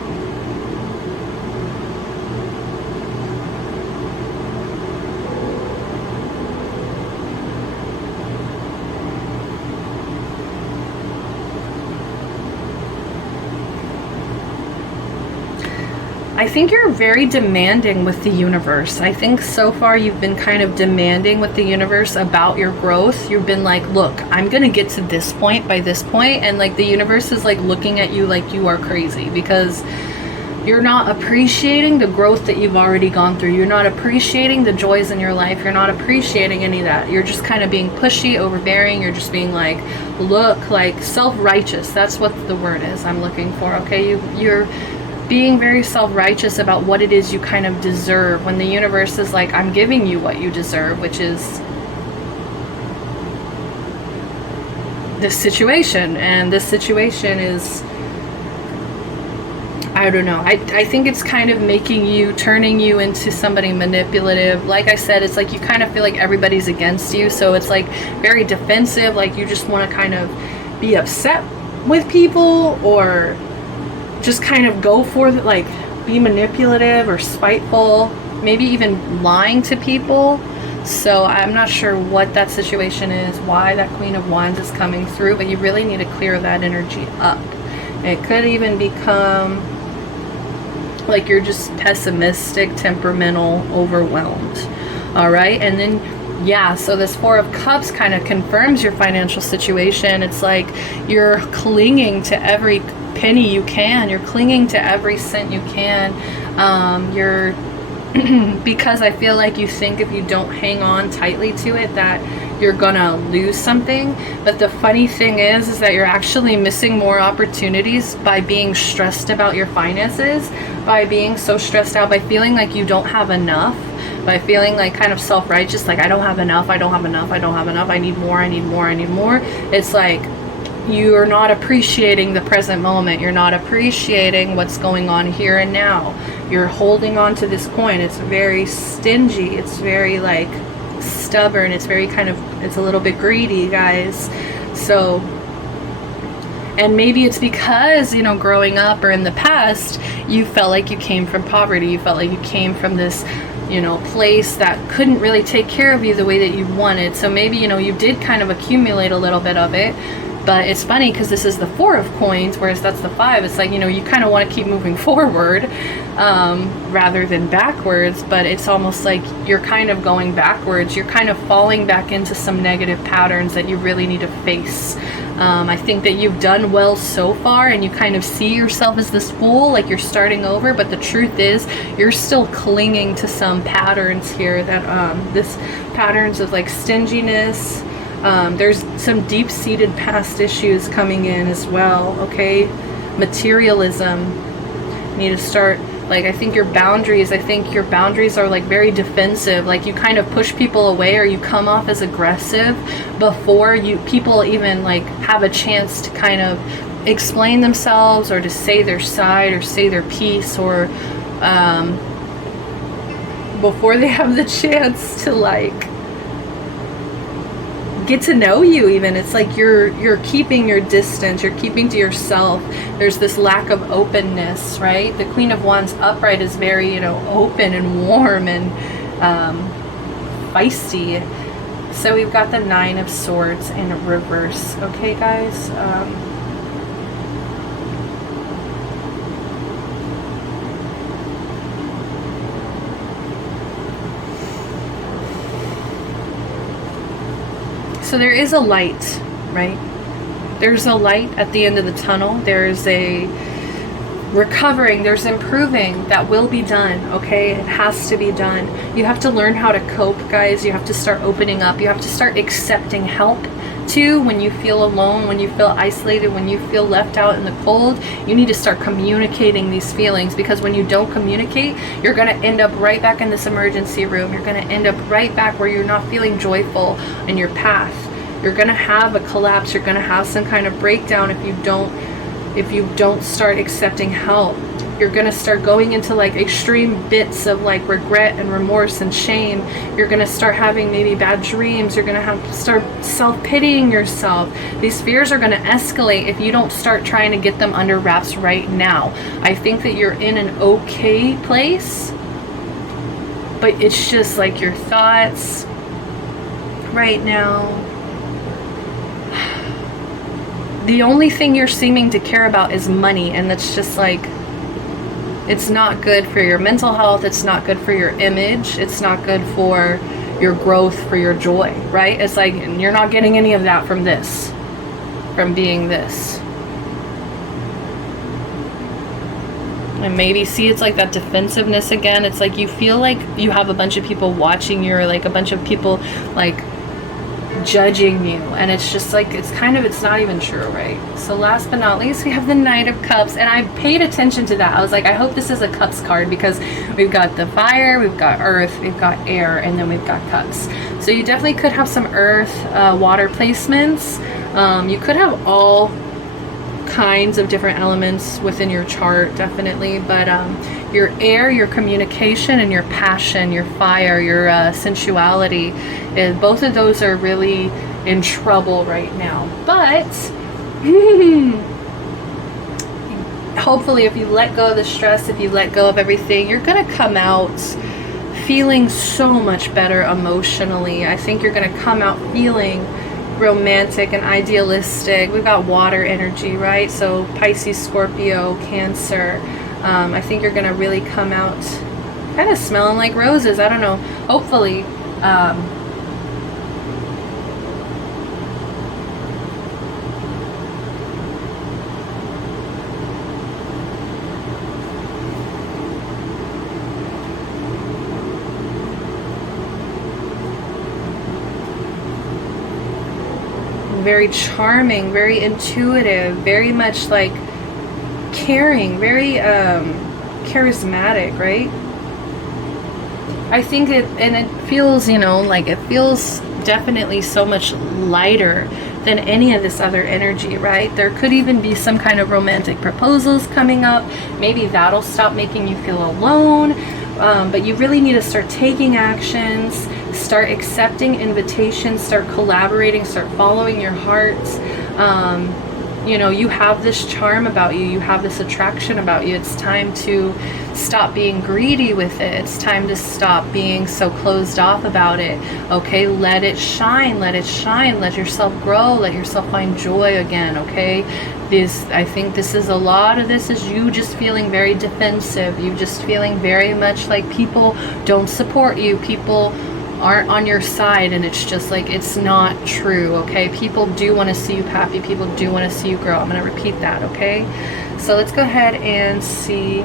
I think you're very demanding with the universe. I think so far you've been kind of demanding with the universe about your growth. You've been like, look, I'm gonna get to this point by this point, and like the universe is like looking at you like you are crazy because you're not appreciating the growth that you've already gone through. You're not appreciating the joys in your life. You're not appreciating any of that. You're just kind of being pushy, overbearing. You're just being like, look, like self-righteous. That's what the word is I'm looking for, okay? You're being very self-righteous about what it is you kind of deserve, when the universe is like, I'm giving you what you deserve, which is this situation. And this situation is, I don't know, I think it's kind of making you, turning you into somebody manipulative. Like I said, it's like you kind of feel like everybody's against you, so it's like very defensive, like you just want to kind of be upset with people, or just kind of go for it, like be manipulative or spiteful, maybe even lying to people. So I'm not sure what that situation is, why that Queen of Wands is coming through, but you really need to clear that energy up. It could even become like you're just pessimistic, temperamental, overwhelmed. All right, and then yeah, so this Four of Cups kind of confirms your financial situation. It's like you're clinging to every penny you can. You're clinging to every cent you can. You're because I feel like you think if you don't hang on tightly to it that you're gonna lose something. But the funny thing is that you're actually missing more opportunities by being stressed about your finances, by being so stressed out, by feeling like you don't have enough, by feeling like kind of self-righteous, like I don't have enough, I don't have enough, I don't have enough, I need more, I need more, I need more. It's like you're not appreciating the present moment. You're not appreciating what's going on here and now. You're holding on to this coin. It's very stingy. It's very like stubborn. It's very kind of, it's a little bit greedy, guys. So, and maybe it's because, you know, growing up or in the past, you felt like you came from poverty. You felt like you came from this, you know, place that couldn't really take care of you the way that you wanted. So maybe, you know, you did kind of accumulate a little bit of it. But it's funny because this is the Four of Coins, whereas that's the Five. It's like, you know, you kind of want to keep moving forward rather than backwards. But it's almost like you're kind of going backwards. You're kind of falling back into some negative patterns that you really need to face. I think that you've done well so far, and you kind of see yourself as this fool, like you're starting over. But the truth is, you're still clinging to some patterns here that this patterns of like stinginess. There's some deep-seated past issues coming in as well, okay? Materialism. You need to start, like, I think your boundaries are like very defensive. Like you kind of push people away, or you come off as aggressive before people even like have a chance to kind of explain themselves, or to say their side, or say their piece, or before they have the chance to like get to know you even. It's like you're keeping your distance, you're keeping to yourself. There's this lack of openness, right? The Queen of Wands upright is very, you know, open and warm and feisty. So we've got the Nine of Swords in reverse. Okay, guys. So there is a light, right? There's a light at the end of the tunnel. There's a recovering, there's improving that will be done, okay? It has to be done. You have to learn how to cope, guys. You have to start opening up. You have to start accepting help too. When you feel alone, when you feel isolated, when you feel left out in the cold, you need to start communicating these feelings, because when you don't communicate, you're going to end up right back in this emergency room. You're going to end up right back where you're not feeling joyful in your path. You're going to have a collapse. You're going to have some kind of breakdown if you don't start accepting help. You're going to start going into like extreme bits of like regret and remorse and shame. You're going to start having maybe bad dreams. You're going to have start self-pitying yourself. These fears are going to escalate if you don't start trying to get them under wraps right now. I think that you're in an okay place, but it's just like your thoughts right now. The only thing you're seeming to care about is money, and that's just like, it's not good for your mental health, it's not good for your image, it's not good for your growth, for your joy, right? It's like, you're not getting any of that from this, from being this. And maybe, see, it's like that defensiveness again. It's like you feel like you have a bunch of people watching you, or like a bunch of people like judging you, and it's just like, it's kind of, it's not even true, right? So last but not least, we have the Knight of Cups, and I paid attention to that. I was like, I hope this is a Cups card, because we've got the fire, we've got earth, we've got air, and then we've got cups. So you definitely could have some earth, water placements. You could have all kinds of different elements within your chart, definitely, but your air, your communication, and your passion, your fire, your sensuality, both of those are really in trouble right now. But hopefully, if you let go of the stress, if you let go of everything, you're gonna come out feeling so much better emotionally. I think you're gonna come out feeling romantic and idealistic. We've got water energy, right? So Pisces, Scorpio, Cancer. I think you're gonna really come out kind of smelling like roses. I don't know, hopefully. Very charming, very intuitive, very much like caring, very charismatic, right? I think it, and it feels, you know, like it feels definitely so much lighter than any of this other energy, right? There could even be some kind of romantic proposals coming up. Maybe that'll stop making you feel alone. But you really need to start taking actions, start accepting invitations, start collaborating, start following your heart. You know, you have this charm about you, you have this attraction about you. It's time to stop being greedy with it. It's time to stop being so closed off about it. Okay, let it shine, let it shine, let yourself grow, let yourself find joy again, okay? I think this is, a lot of this is you just feeling very defensive, you just feeling very much like people don't support you, people aren't on your side, and it's just like, it's not true, okay? People do want to see you happy, people do want to see you grow. I'm going to repeat that, okay? So let's go ahead and see.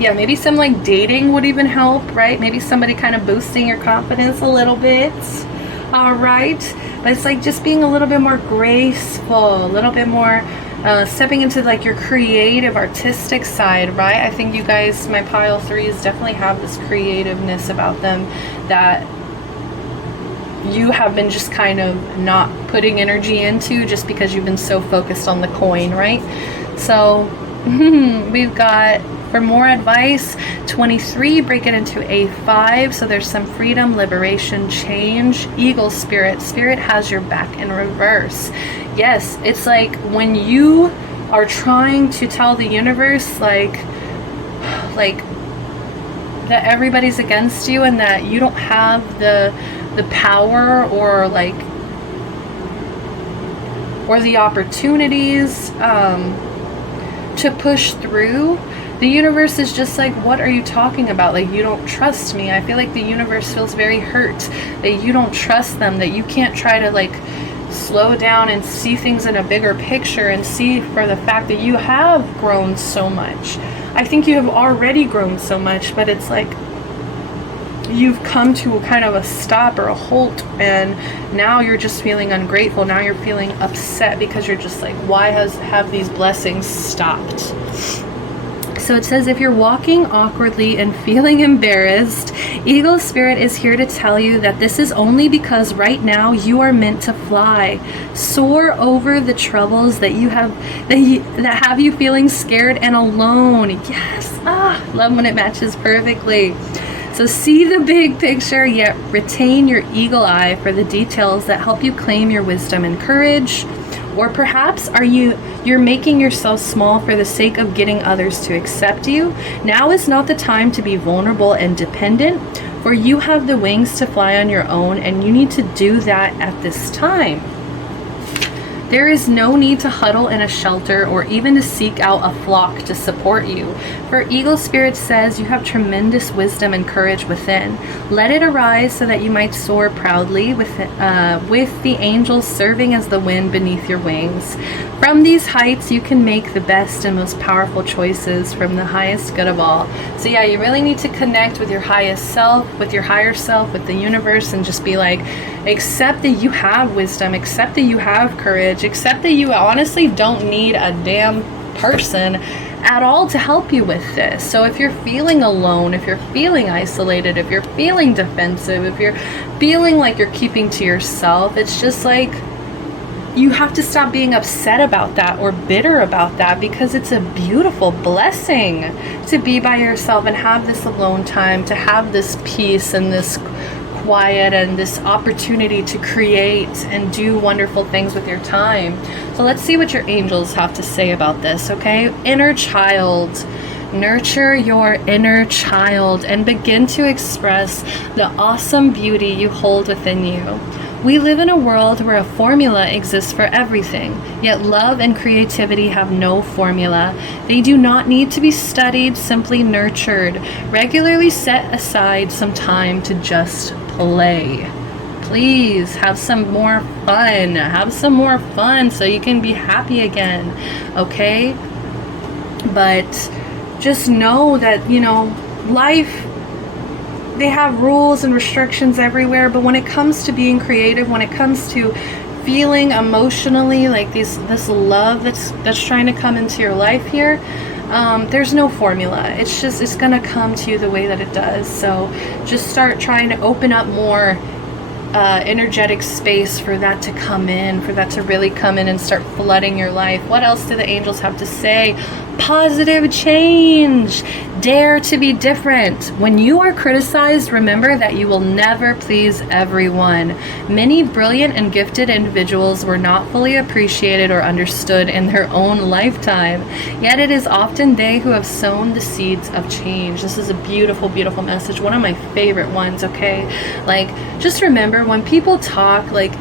Yeah, maybe some like dating would even help, right? Maybe somebody kind of boosting your confidence a little bit. All right, but it's like just being a little bit more graceful, a little bit more stepping into like your creative, artistic side, right? I think you guys, my pile threes, definitely have this creativeness about them that you have been just kind of not putting energy into, just because you've been so focused on the coin, right? So we've got, for more advice, 23, break it into a 5. So there's some freedom, liberation, change. Eagle spirit. Spirit has your back in reverse. Yes, it's like when you are trying to tell the universe like that everybody's against you, and that you don't have the power or like, or the opportunities to push through. The universe is just like, what are you talking about? Like, you don't trust me. I feel like the universe feels very hurt that you don't trust them, that you can't try to like slow down and see things in a bigger picture, and see for the fact that you have grown so much. I think you have already grown so much, but it's like you've come to a kind of a stop or a halt, and now you're just feeling ungrateful. Now you're feeling upset because you're just like, why have these blessings stopped? So it says, if you're walking awkwardly and feeling embarrassed, Eagle Spirit is here to tell you that this is only because right now you are meant to fly. Soar over the troubles that you have, that have you feeling scared and alone. Yes, love when it matches perfectly. So see the big picture, yet retain your eagle eye for the details that help you claim your wisdom and courage. Or perhaps you're making yourself small for the sake of getting others to accept you. Now is not the time to be vulnerable and dependent, for you have the wings to fly on your own, and you need to do that at this time. There is no need to huddle in a shelter or even to seek out a flock to support you. For Eagle Spirit says you have tremendous wisdom and courage within. Let it arise so that you might soar proudly with the angels serving as the wind beneath your wings. From these heights, you can make the best and most powerful choices from the highest good of all. So yeah, you really need to connect with your highest self, with your higher self, with the universe, and just be like, accept that you have wisdom, accept that you have courage, accept that you honestly don't need a damn person at all to help you with this. So if you're feeling alone, if you're feeling isolated, if you're feeling defensive, if you're feeling like you're keeping to yourself, it's just like, you have to stop being upset about that or bitter about that, because it's a beautiful blessing to be by yourself and have this alone time, to have this peace and this quiet and this opportunity to create and do wonderful things with your time. So let's see what your angels have to say about this, okay? Inner child. Nurture your inner child and begin to express the awesome beauty you hold within you. We live in a world where a formula exists for everything, yet love and creativity have no formula. They do not need to be studied, simply nurtured. Regularly set aside some time to just play. Please have some more fun. Have some more fun so you can be happy again, okay? But just know that, you know, life, they have rules and restrictions everywhere, but when it comes to being creative, when it comes to feeling emotionally like this love that's trying to come into your life here, there's no formula. It's gonna come to you the way that it does. So just start trying to open up more energetic space for that to come in, for that to really come in and start flooding your life. What else do the angels have to say? Positive change. Dare to be different. When you are criticized, remember that you will never please everyone. Many brilliant and gifted individuals were not fully appreciated or understood in their own lifetime. Yet it is often they who have sown the seeds of change. This is a beautiful, beautiful message. One of my favorite ones, okay? Like, just remember when people talk, like,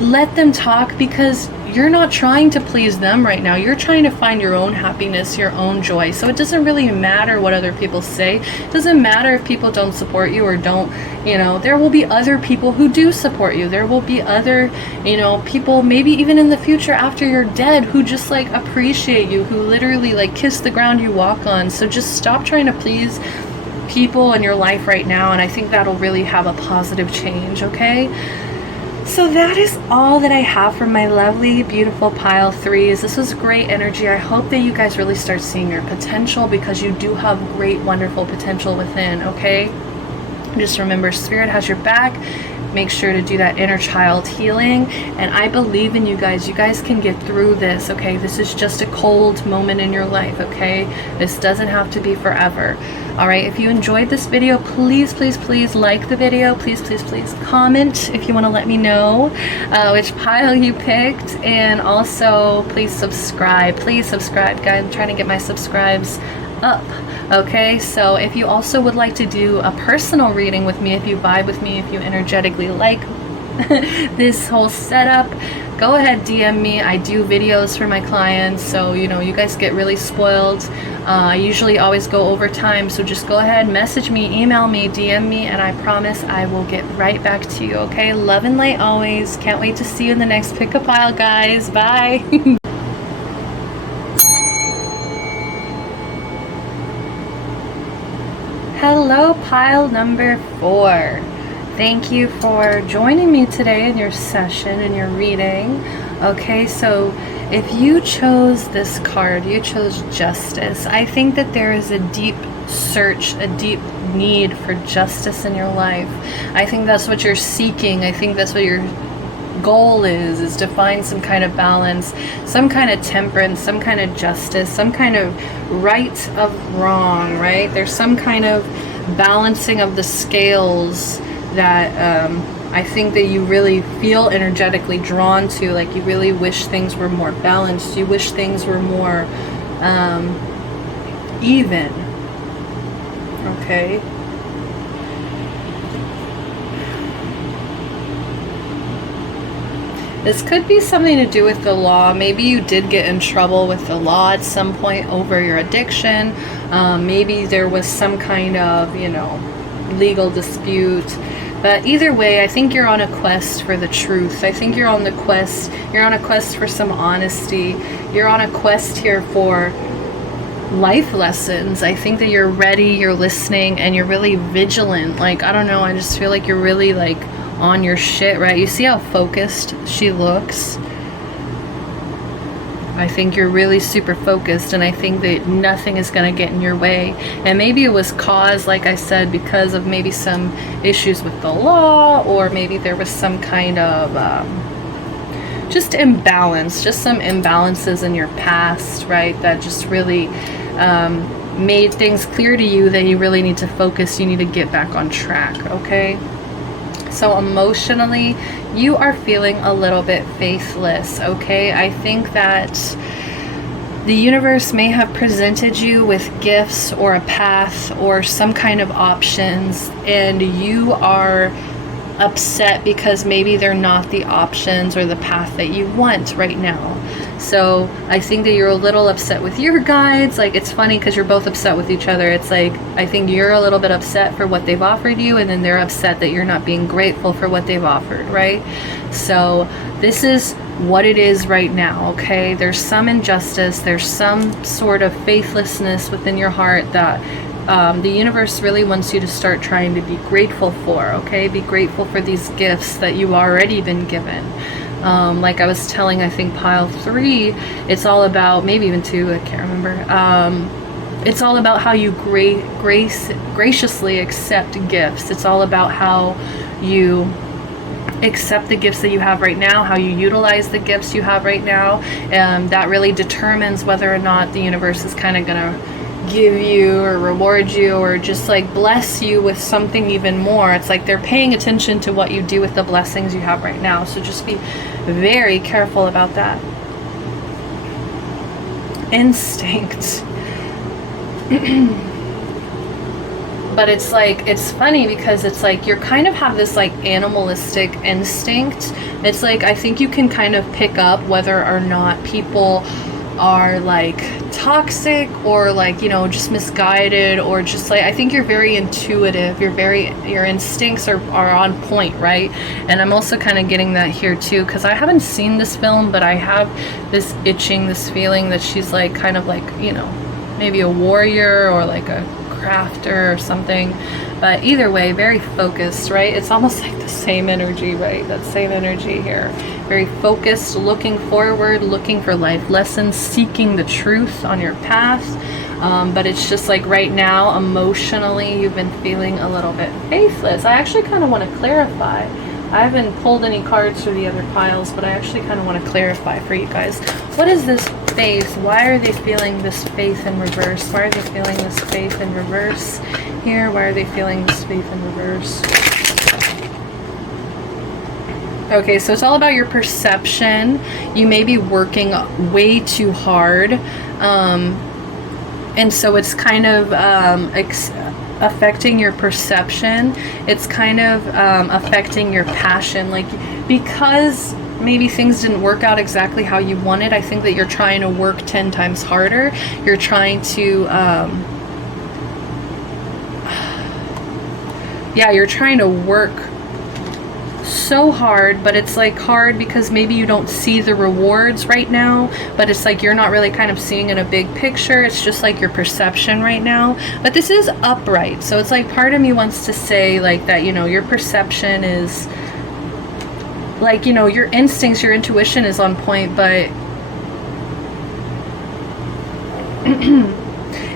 let them talk, because you're not trying to please them right now. You're trying to find your own happiness, your own joy. So it doesn't really matter what other people say. It doesn't matter if people don't support you or don't, you know, there will be other people who do support you. There will be other, you know, people maybe even in the future after you're dead who just like appreciate you, who literally like kiss the ground you walk on. So just stop trying to please people in your life right now, and I think that'll really have a positive change, okay? So that is all that I have for my lovely, beautiful pile threes. This was great energy. I hope that you guys really start seeing your potential, because you do have great, wonderful potential within, okay? Just remember, Spirit has your back. Make sure to do that inner child healing. And I believe in you guys. You guys can get through this, okay? This is just a cold moment in your life, okay? This doesn't have to be forever. All right, if you enjoyed this video, please, please, please like the video. Please, please, please comment if you want to let me know which pile you picked. And also, please subscribe. Please subscribe, guys. I'm trying to get my subscribes up. Okay, so if you also would like to do a personal reading with me, if you vibe with me, if you energetically like this whole setup, go ahead, DM me. I do videos for my clients, so you know, you guys get really spoiled. I usually always go over time, so just go ahead, message me, email me, DM me, and I promise I will get right back to you, okay? Love and light always. Can't wait to see you in the next pick a pile, guys. Bye. Hello, pile number 4. Thank you for joining me today in your session, in your reading. Okay, so if you chose this card, you chose justice. I think that there is a deep search, a deep need for justice in your life. I think that's what you're seeking. I think that's what your goal is to find some kind of balance, some kind of temperance, some kind of justice, some kind of right of wrong, right? There's some kind of balancing of the scales that I think that you really feel energetically drawn to. Like, you really wish things were more balanced. You wish things were more even. Okay. This could be something to do with the law. Maybe you did get in trouble with the law at some point over your addiction. Maybe there was some kind of, you know, legal dispute. But either way, I think you're on a quest for the truth. I think you're on a quest for some honesty. You're on a quest here for life lessons. I think that you're ready, you're listening, and you're really vigilant. Like, I don't know, I just feel like you're really like on your shit, right? You see how focused she looks? I think you're really super focused, and I think that nothing is going to get in your way. And maybe it was caused, like I said, because of maybe some issues with the law, or maybe there was some kind of just imbalance, just some imbalances in your past, right? That just really made things clear to you that you really need to focus, you need to get back on track, okay? So emotionally, you are feeling a little bit faithless, okay? I think that the universe may have presented you with gifts or a path or some kind of options, and you are upset because maybe they're not the options or the path that you want right now. So I think that you're a little upset with your guides. Like, it's funny because you're both upset with each other. It's like, I think you're a little bit upset for what they've offered you, and then they're upset that you're not being grateful for what they've offered, right? So this is what it is right now, okay? There's some injustice, there's some sort of faithlessness within your heart that the universe really wants you to start trying to be grateful for, okay? Be grateful for these gifts that you've already been given. Like I was telling, I think pile 3, it's all about, maybe even 2, I can't remember. It's all about how you graciously accept gifts. It's all about how you accept the gifts that you have right now, how you utilize the gifts you have right now. That really determines whether or not the universe is kind of gonna give you or reward you or just like bless you with something even more. It's like they're paying attention to what you do with the blessings you have right now. So just be very careful about that. Instinct. But it's like, it's funny because it's like you kind of have this like animalistic instinct. It's like, I think you can kind of pick up whether or not people are like toxic or like, you know, just misguided, or just like, I think you're very intuitive, your instincts are on point, right? And I'm also kind of getting that here too, because I haven't seen this film, but I have this itching, this feeling that she's like kind of like, you know, maybe a warrior or like a crafter or something. But either way, very focused, right? It's almost like the same energy, right? That same energy here. Very focused, looking forward, looking for life lessons, seeking the truth on your path. But it's just like right now, emotionally, you've been feeling a little bit faithless. I actually kind of want to clarify. I haven't pulled any cards for the other piles, but I actually kind of want to clarify for you guys. What is this faith? Why are they feeling this faith in reverse? Why are they feeling this faith in reverse here? Why are they feeling this faith in reverse? Okay, so it's all about your perception. You may be working way too hard. And so it's kind of affecting your perception. It's kind of affecting your passion. Like, because maybe things didn't work out exactly how you wanted, I think that you're trying to work 10 times harder. You're trying to you're trying to work so hard, but it's like hard because maybe you don't see the rewards right now, but it's like you're not really kind of seeing in a big picture. It's just like your perception right now. But this is upright, so it's like part of me wants to say like that, you know, your perception is like, you know, your instincts, your intuition is on point, but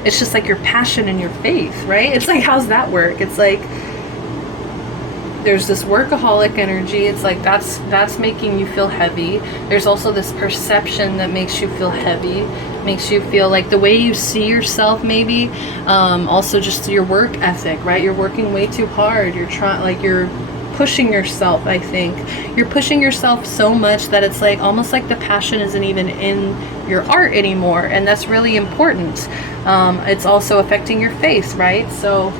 it's just like your passion and your faith, right? It's like, how's that work? It's like there's this workaholic energy. It's like that's making you feel heavy. There's also this perception that makes you feel heavy, makes you feel like the way you see yourself, maybe. Also just your work ethic, right? You're working way too hard. You're trying, like, you're pushing yourself. I think you're pushing yourself so much that it's like almost like the passion isn't even in your art anymore, and that's really important. It's also affecting your faith, right? So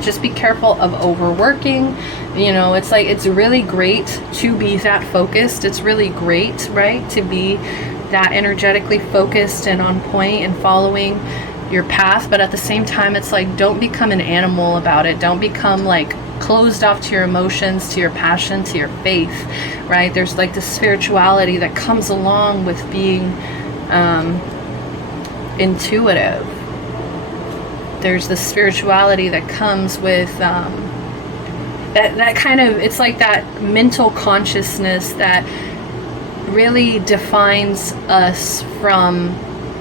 just be careful of overworking. You know, it's like, it's really great to be that focused. It's really great, right, to be that energetically focused and on point and following your path. But at the same time, it's like, don't become an animal about it. Don't become like closed off to your emotions, to your passion, to your faith, right? There's like this spirituality that comes along with being intuitive. There's this spirituality that comes with that kind of, it's like that mental consciousness that really defines us from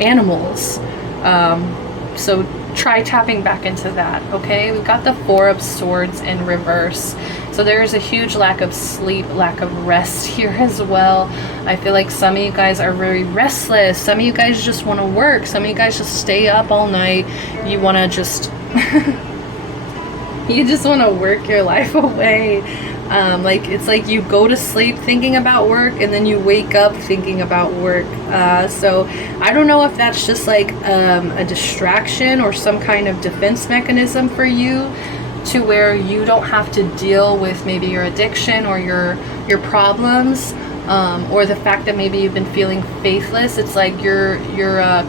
animals. So try tapping back into that, okay? We've got the Four of Swords in reverse. So there's a huge lack of sleep, lack of rest here as well. I feel like some of you guys are very restless. Some of you guys just want to work. Some of you guys just stay up all night. You want to just you just want to work your life away. Like, it's like you go to sleep thinking about work, and then you wake up thinking about work. So I don't know if that's just like a distraction or some kind of defense mechanism for you, to where you don't have to deal with maybe your addiction or your problems, or the fact that maybe you've been feeling faithless. It's like your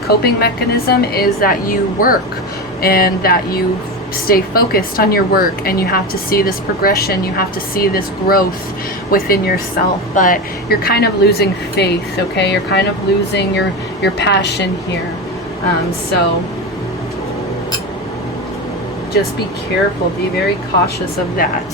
coping mechanism is that you work, and that you stay focused on your work, and you have to see this progression, you have to see this growth within yourself, but you're kind of losing faith, okay? You're kind of losing your passion here. So just be careful, be very cautious of that.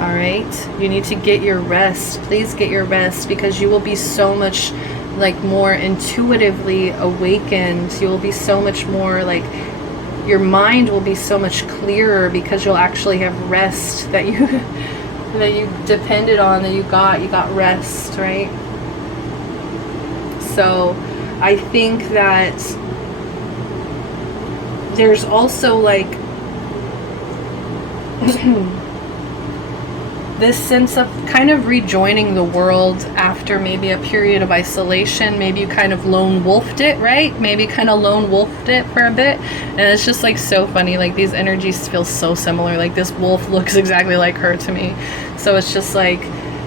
All right, you need to get your rest. Please get your rest, because you will be so much like more intuitively awakened. You will be so much more like, your mind will be so much clearer, because you'll actually have rest that you depended on, that you got rest, right? So I think that there's also like this sense of kind of rejoining the world after maybe a period of isolation. Maybe you kind of lone wolfed it, right? Maybe kind of lone wolfed it for a bit. And it's just like so funny. Like, these energies feel so similar. Like, this wolf looks exactly like her to me. So it's just like,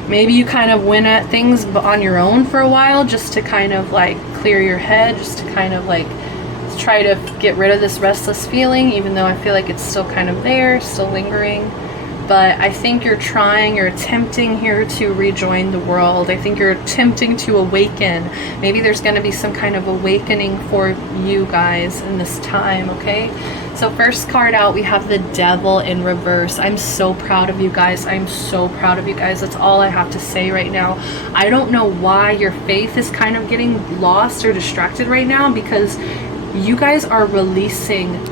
maybe you kind of went at things on your own for a while, just to kind of like clear your head, just to kind of like try to get rid of this restless feeling, even though I feel like it's still kind of there, still lingering. But I think you're attempting here to rejoin the world. I think you're attempting to awaken. Maybe there's going to be some kind of awakening for you guys in this time, okay? So first card out, we have the Devil in reverse. I'm so proud of you guys. I'm so proud of you guys. That's all I have to say right now. I don't know why your faith is kind of getting lost or distracted right now, because you guys are releasing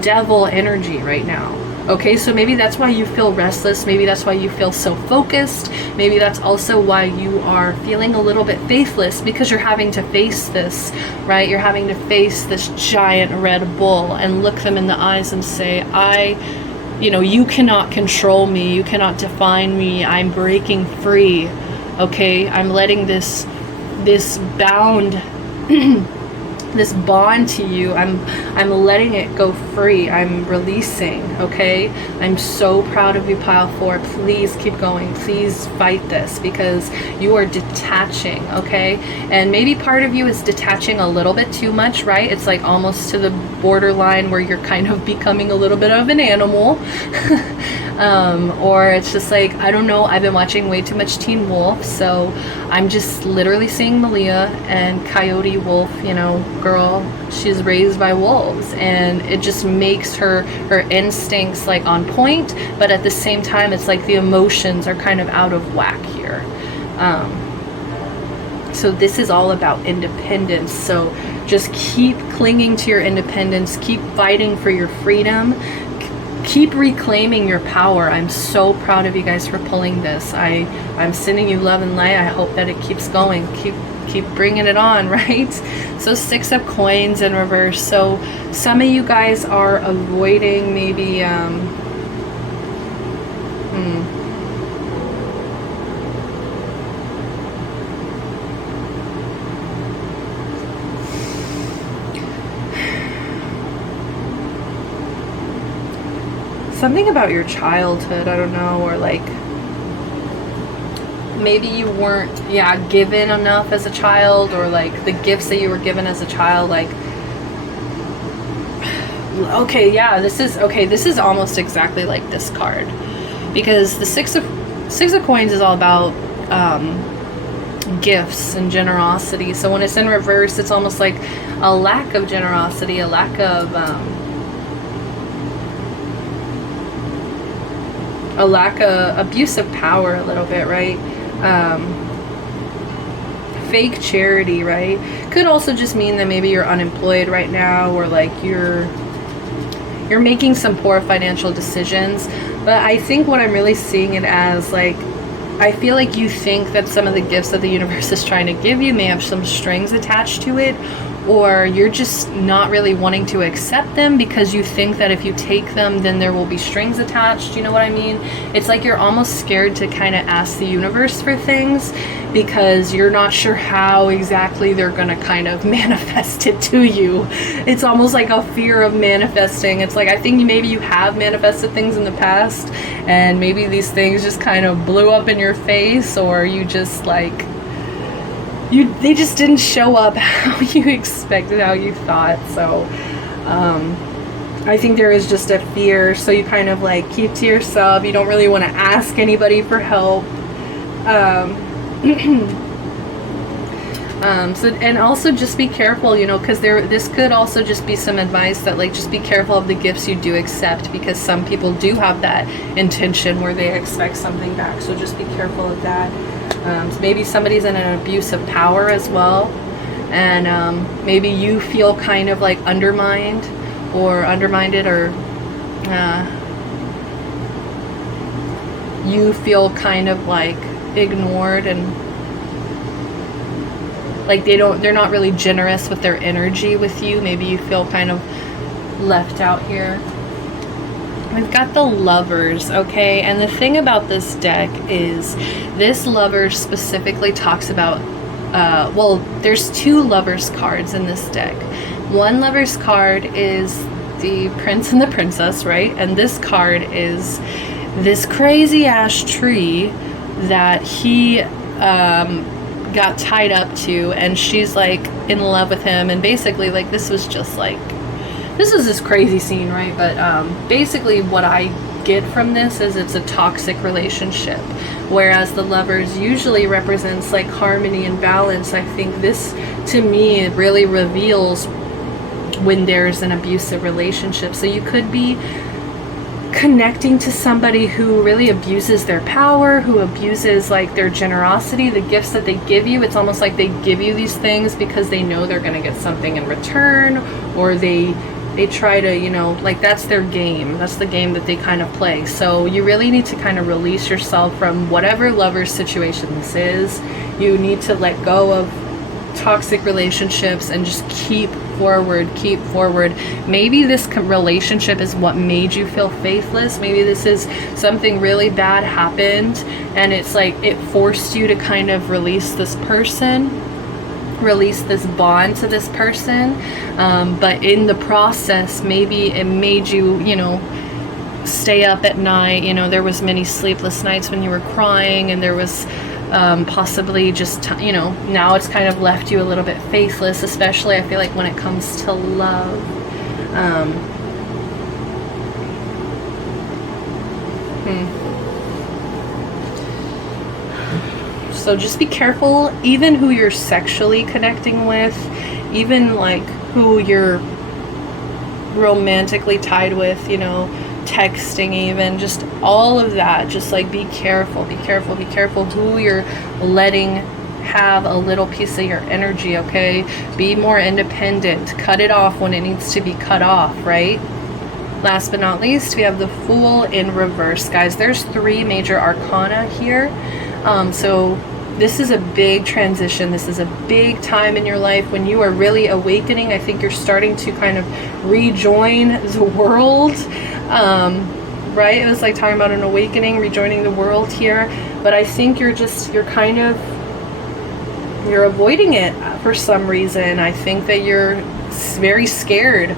devil energy right now. Okay, so maybe that's why you feel restless. Maybe that's why you feel so focused. Maybe that's also why you are feeling a little bit faithless, because you're having to face this, right? You're having to face this giant red bull and look them in the eyes and say, you cannot control me. You cannot define me. I'm breaking free. Okay, I'm letting this bound this bond to you, I'm letting it go free. I'm releasing, okay? I'm so proud of you, pile 4. Please keep going. Please fight this, because you are detaching, okay? And maybe part of you is detaching a little bit too much, right? It's like almost to the borderline where you're kind of becoming a little bit of an animal. Or it's just like, I don't know, I've been watching way too much Teen Wolf, so I'm just literally seeing Malia and Coyote Wolf, girl, she's raised by wolves, and it just makes her instincts like on point, but at the same time it's like the emotions are kind of out of whack here. So this is all about independence. So just keep clinging to your independence, keep fighting for your freedom, keep reclaiming your power. I'm so proud of you guys for pulling this. I'm sending you love and light. I hope that it keeps going. Keep bringing it on, right? So 6 of coins in reverse. So some of you guys are avoiding maybe something about your childhood, I don't know, or like maybe you weren't given enough as a child, or like the gifts that you were given as a child, like this is almost exactly like this card, because the six of coins is all about gifts and generosity. So when it's in reverse, it's almost like a lack of generosity, a lack of abuse of power a little bit, right? Fake charity, right? Could also just mean that maybe you're unemployed right now, or like you're making some poor financial decisions. But I think what I'm really seeing it as, like, I feel like you think that some of the gifts that the universe is trying to give you may have some strings attached to it, or you're just not really wanting to accept them because you think that if you take them, then there will be strings attached. You know what I mean? It's like you're almost scared to kind of ask the universe for things because you're not sure how exactly they're going to kind of manifest it to you. It's almost like a fear of manifesting. It's like, I think maybe you have manifested things in the past, and maybe these things just kind of blew up in your face, or you just like, they just didn't show up how you expected, how you thought. So I think there is just a fear, so you kind of like keep to yourself. You don't really want to ask anybody for help. And also just be careful, you know, because this could also just be some advice that, like, just be careful of the gifts you do accept, because some people do have that intention where they expect something back. So just be careful of that. So maybe somebody's in an abuse of power as well, and maybe you feel kind of like undermined or you feel kind of like ignored, and like they're not really generous with their energy with you. Maybe you feel kind of left out here. We've got the Lovers, okay? And the thing about this deck is this Lovers specifically talks about, there's 2 Lovers cards in this deck. One Lovers card is the Prince and the Princess, right? And this card is this crazy ash tree that he got tied up to, and she's like in love with him, and basically like this was this crazy scene, right? But basically what I get from this is it's a toxic relationship, whereas the Lovers usually represents like harmony and balance. I think this, to me, it really reveals when there's an abusive relationship. So you could be connecting to somebody who really abuses their power, who abuses like their generosity, the gifts that they give you. It's almost like they give you these things because they know they're going to get something in return, or they try to, you know, like that's their game. That's the game that they kind of play. So you really need to kind of release yourself from whatever Lover's situation this is. You need to let go of toxic relationships and just keep forward. Maybe this relationship is what made you feel faithless. Maybe this is something really bad happened, and it's like it forced you to kind of release this person, release this bond to this person, but in the process maybe it made you, you know, stay up at night. You know, there was many sleepless nights when you were crying, and there was possibly just, you know, now it's kind of left you a little bit faithless, especially I feel like when it comes to love. So just be careful, even who you're sexually connecting with. even like who you're romantically tied with, you know, texting, even just all of that. Just like be careful, be careful, be careful who you're letting have a little piece of your energy. Okay, be more independent, cut it off when it needs to be cut off, right? Last but not least, we have the Fool in reverse, guys. There's 3 major arcana here. So this is a big transition. This is a big time in your life when you are really awakening. I think you're starting to kind of rejoin the world. Right? It was like talking about an awakening, rejoining the world here. But I think you're avoiding it for some reason. I think that you're very scared.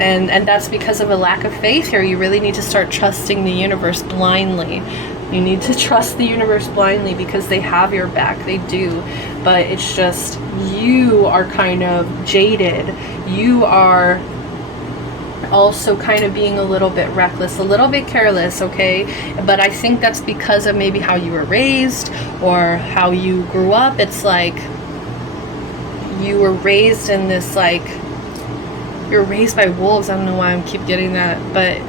And that's because of a lack of faith here. You really need to start trusting the universe blindly. You need to trust the universe blindly because they have your back. They do. But it's just you are kind of jaded. You are also kind of being a little bit reckless, a little bit careless, okay? But I think that's because of maybe how you were raised or how you grew up. It's like you were raised in this, like, you're raised by wolves. I don't know why I keep getting that, but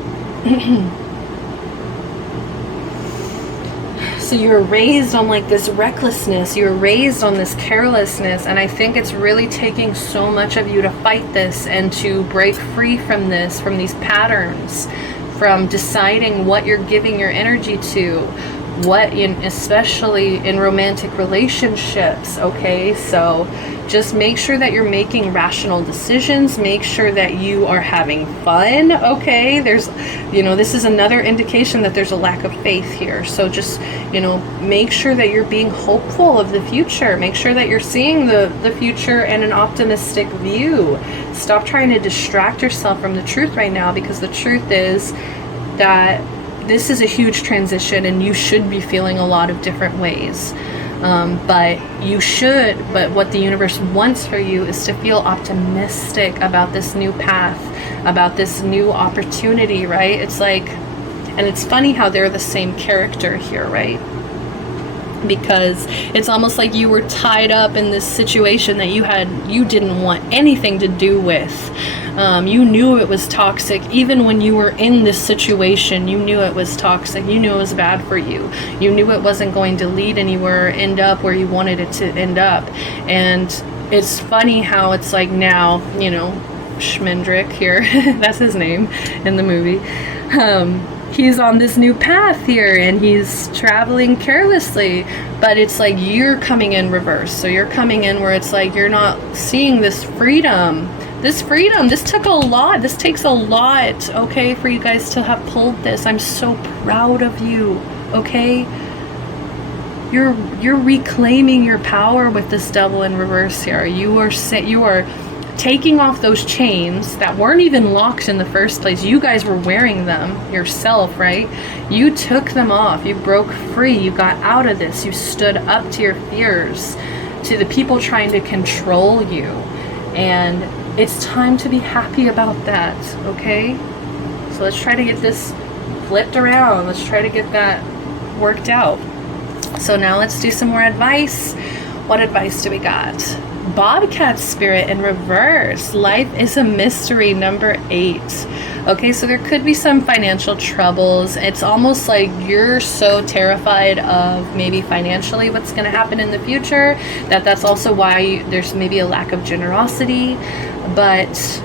so you were raised on like this recklessness, you were raised on this carelessness, and I think it's really taking so much of you to fight this and to break free from this, from these patterns, from deciding what you're giving your energy to, what especially in romantic relationships, okay? So just make sure that you're making rational decisions. Make sure that you are having fun, okay? There's, this is another indication that there's a lack of faith here. So just, make sure that you're being hopeful of the future. Make sure that you're seeing the future in an optimistic view. Stop trying to distract yourself from the truth right now, because the truth is that this is a huge transition and you should be feeling a lot of different ways. But what the universe wants for you is to feel optimistic about this new path, about this new opportunity, right? It's like, and it's funny how they're the same character here, right? Because it's almost like you were tied up in this situation that you didn't want anything to do with. You knew it was toxic. Even when you were in this situation, you knew it was toxic. You knew it was bad for you. You knew it wasn't going to lead anywhere, or end up where you wanted it to end up. And it's funny how it's like now, Schmendrick here, that's his name in the movie. He's on this new path here and he's traveling carelessly, but it's like you're coming in reverse. So you're coming in where it's like you're not seeing this freedom. This took a lot. This takes a lot, okay, for you guys to have pulled this. I'm so proud of you, okay? You're reclaiming your power with this Devil in reverse here. You are taking off those chains that weren't even locked in the first place. You guys were wearing them yourself, right? You took them off. You broke free. You got out of this. You stood up to your fears, to the people trying to control you. And it's time to be happy about that, okay? So let's try to get this flipped around. Let's try to get that worked out. So now let's do some more advice. What advice do we got? Bobcat spirit in reverse. Life is a mystery, number 8. Okay, so there could be some financial troubles. It's almost like you're so terrified of maybe financially what's going to happen in the future that's also why there's maybe a lack of generosity. But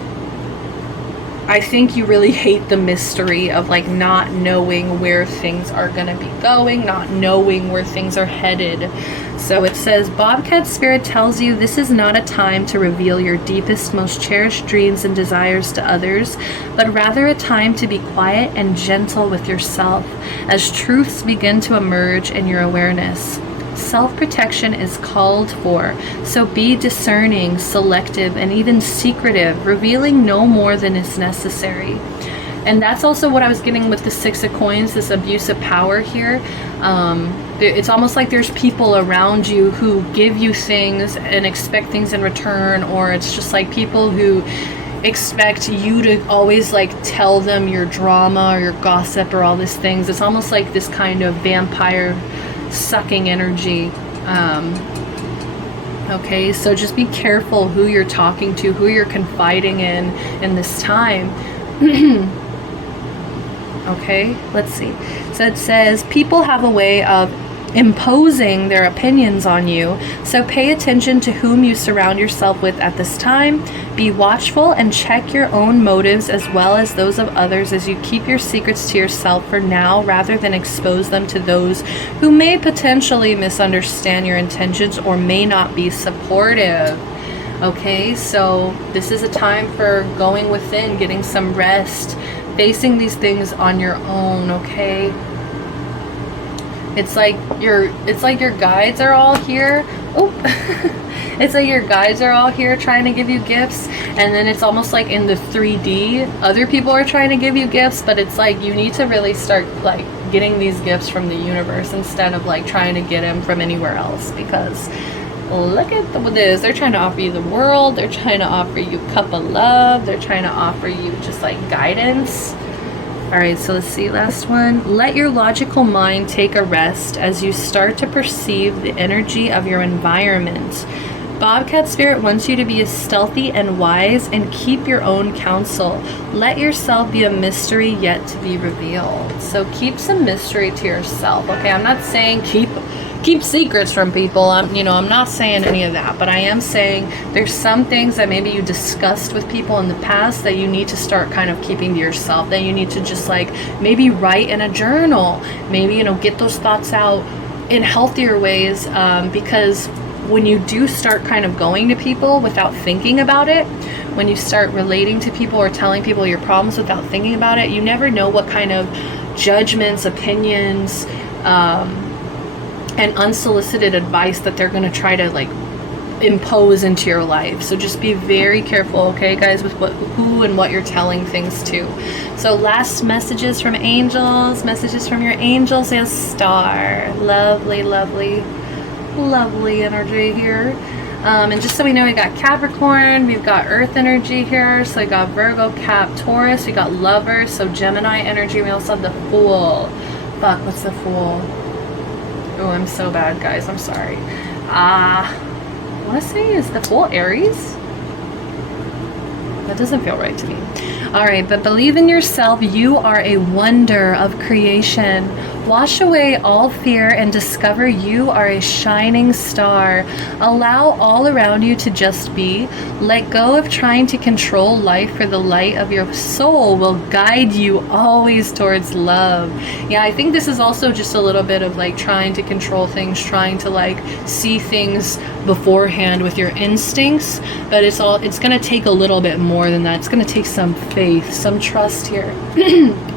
I think you really hate the mystery of like not knowing where things are going to be going, not knowing where things are headed. So it says, Bobcat Spirit tells you this is not a time to reveal your deepest, most cherished dreams and desires to others, but rather a time to be quiet and gentle with yourself as truths begin to emerge in your awareness. Self-protection is called for, so be discerning, selective, and even secretive, revealing no more than is necessary. And that's also what I was getting with the 6 of coins, this abuse of power here. It's almost like there's people around you who give you things and expect things in return, or it's just like people who expect you to always like tell them your drama or your gossip or all these things. It's almost like this kind of vampire sucking energy. Okay, so just be careful who you're talking to, who you're confiding in this time. Okay, let's see. So it says people have a way of imposing their opinions on you, so pay attention to whom you surround yourself with at this time. Be watchful and check your own motives as well as those of others as you keep your secrets to yourself for now rather than expose them to those who may potentially misunderstand your intentions or may not be supportive. Okay, so this is a time for going within, getting some rest, facing these things on your own. Okay, it's like your guides are all here. Oh, it's like your guides are all here trying to give you gifts, and then it's almost like in the 3D, other people are trying to give you gifts, but it's like you need to really start like getting these gifts from the universe instead of like trying to get them from anywhere else, because look at this. They're trying to offer you the world. They're trying to offer you cup of love. They're trying to offer you just like guidance. All right, so let's see, last one. Let your logical mind take a rest as you start to perceive the energy of your environment. Bobcat Spirit wants you to be stealthy and wise and keep your own counsel. Let yourself be a mystery yet to be revealed. So keep some mystery to yourself, okay? I'm not saying keep secrets from people. I'm not saying any of that, but I am saying there's some things that maybe you discussed with people in the past that you need to start kind of keeping to yourself, that you need to just like maybe write in a journal, maybe, get those thoughts out in healthier ways, because when you do start kind of going to people without thinking about it, when you start relating to people or telling people your problems without thinking about it, you never know what kind of judgments, opinions, and unsolicited advice that they're going to try to like impose into your life. So just be very careful, okay guys, with who and what you're telling things to. So last messages from angels, messages from your angels. Yes, star, lovely energy here. And just so we know, we got Capricorn, we've got Earth energy here, so we got Virgo, Cap, Taurus, we got Lover, so Gemini energy. We also have the Fool. Fuck, what's the Fool? Oh, I'm so bad, guys. I'm sorry. I want to say, is the Fool Aries? That doesn't feel right to me. All right, but believe in yourself. You are a wonder of creation. Wash away all fear and discover you are a shining star. Allow all around you to just be. Let go of trying to control life, for the light of your soul will guide you always towards love. Yeah, I think this is also just a little bit of like trying to control things, trying to like see things beforehand with your instincts, but it's going to take a little bit more than that. It's going to take some faith, some trust here.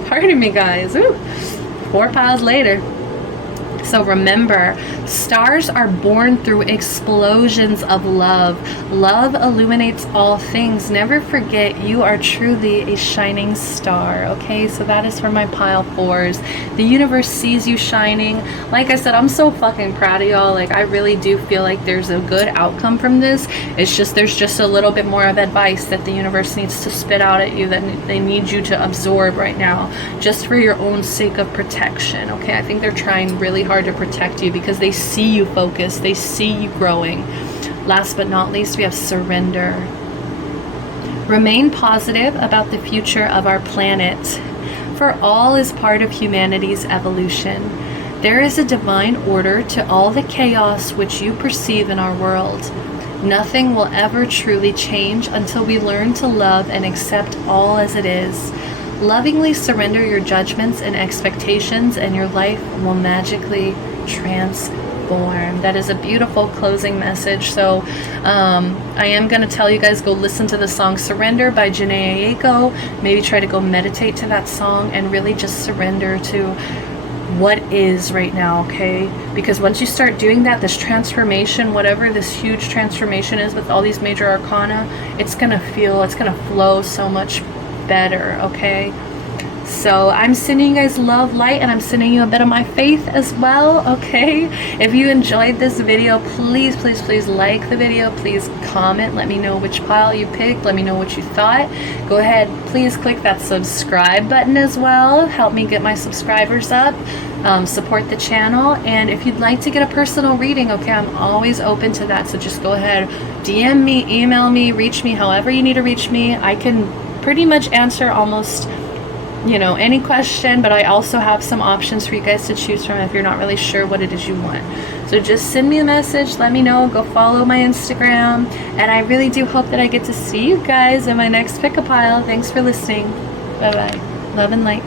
Pardon me, guys. Ooh. 4 piles later. So remember, stars are born through explosions of love. Love illuminates all things. Never forget you are truly a shining star. Okay, so that is for my pile 4s. The universe sees you shining. Like I said, I'm so fucking proud of y'all. Like, I really do feel like there's a good outcome from this. It's just there's just a little bit more of advice that the universe needs to spit out at you, that they need you to absorb right now, just for your own sake of protection. Okay, I think they're trying really hard to protect you because they see you focused, they see you growing. Last but not least, we have surrender. Remain positive about the future of our planet, for all is part of humanity's evolution. There is a divine order to all the chaos which you perceive in our world. Nothing will ever truly change until we learn to love and accept all as it is. Lovingly surrender your judgments and expectations, and your life will magically transform. That is a beautiful closing message. So I am going to tell you guys, go listen to the song Surrender by Janae Aiko. Maybe try to go meditate to that song and really just surrender to what is right now, okay? Because once you start doing that, this transformation, whatever this huge transformation is with all these major arcana, it's going to flow so much better, okay? So I'm sending you guys love, light, and I'm sending you a bit of my faith as well, okay? If you enjoyed this video, please, please, please like the video. Please comment. Let me know which pile you picked. Let me know what you thought. Go ahead, please click that subscribe button as well. Help me get my subscribers up. Support the channel. And if you'd like to get a personal reading, okay, I'm always open to that. So just go ahead, DM me, email me, reach me however you need to reach me. I can pretty much answer almost, you know, any question, but I also have some options for you guys to choose from if you're not really sure what it is you want. So just send me a message, let me know, go follow my Instagram, and I really do hope that I get to see you guys in my next pick a pile. Thanks for listening. Bye bye. Love and light.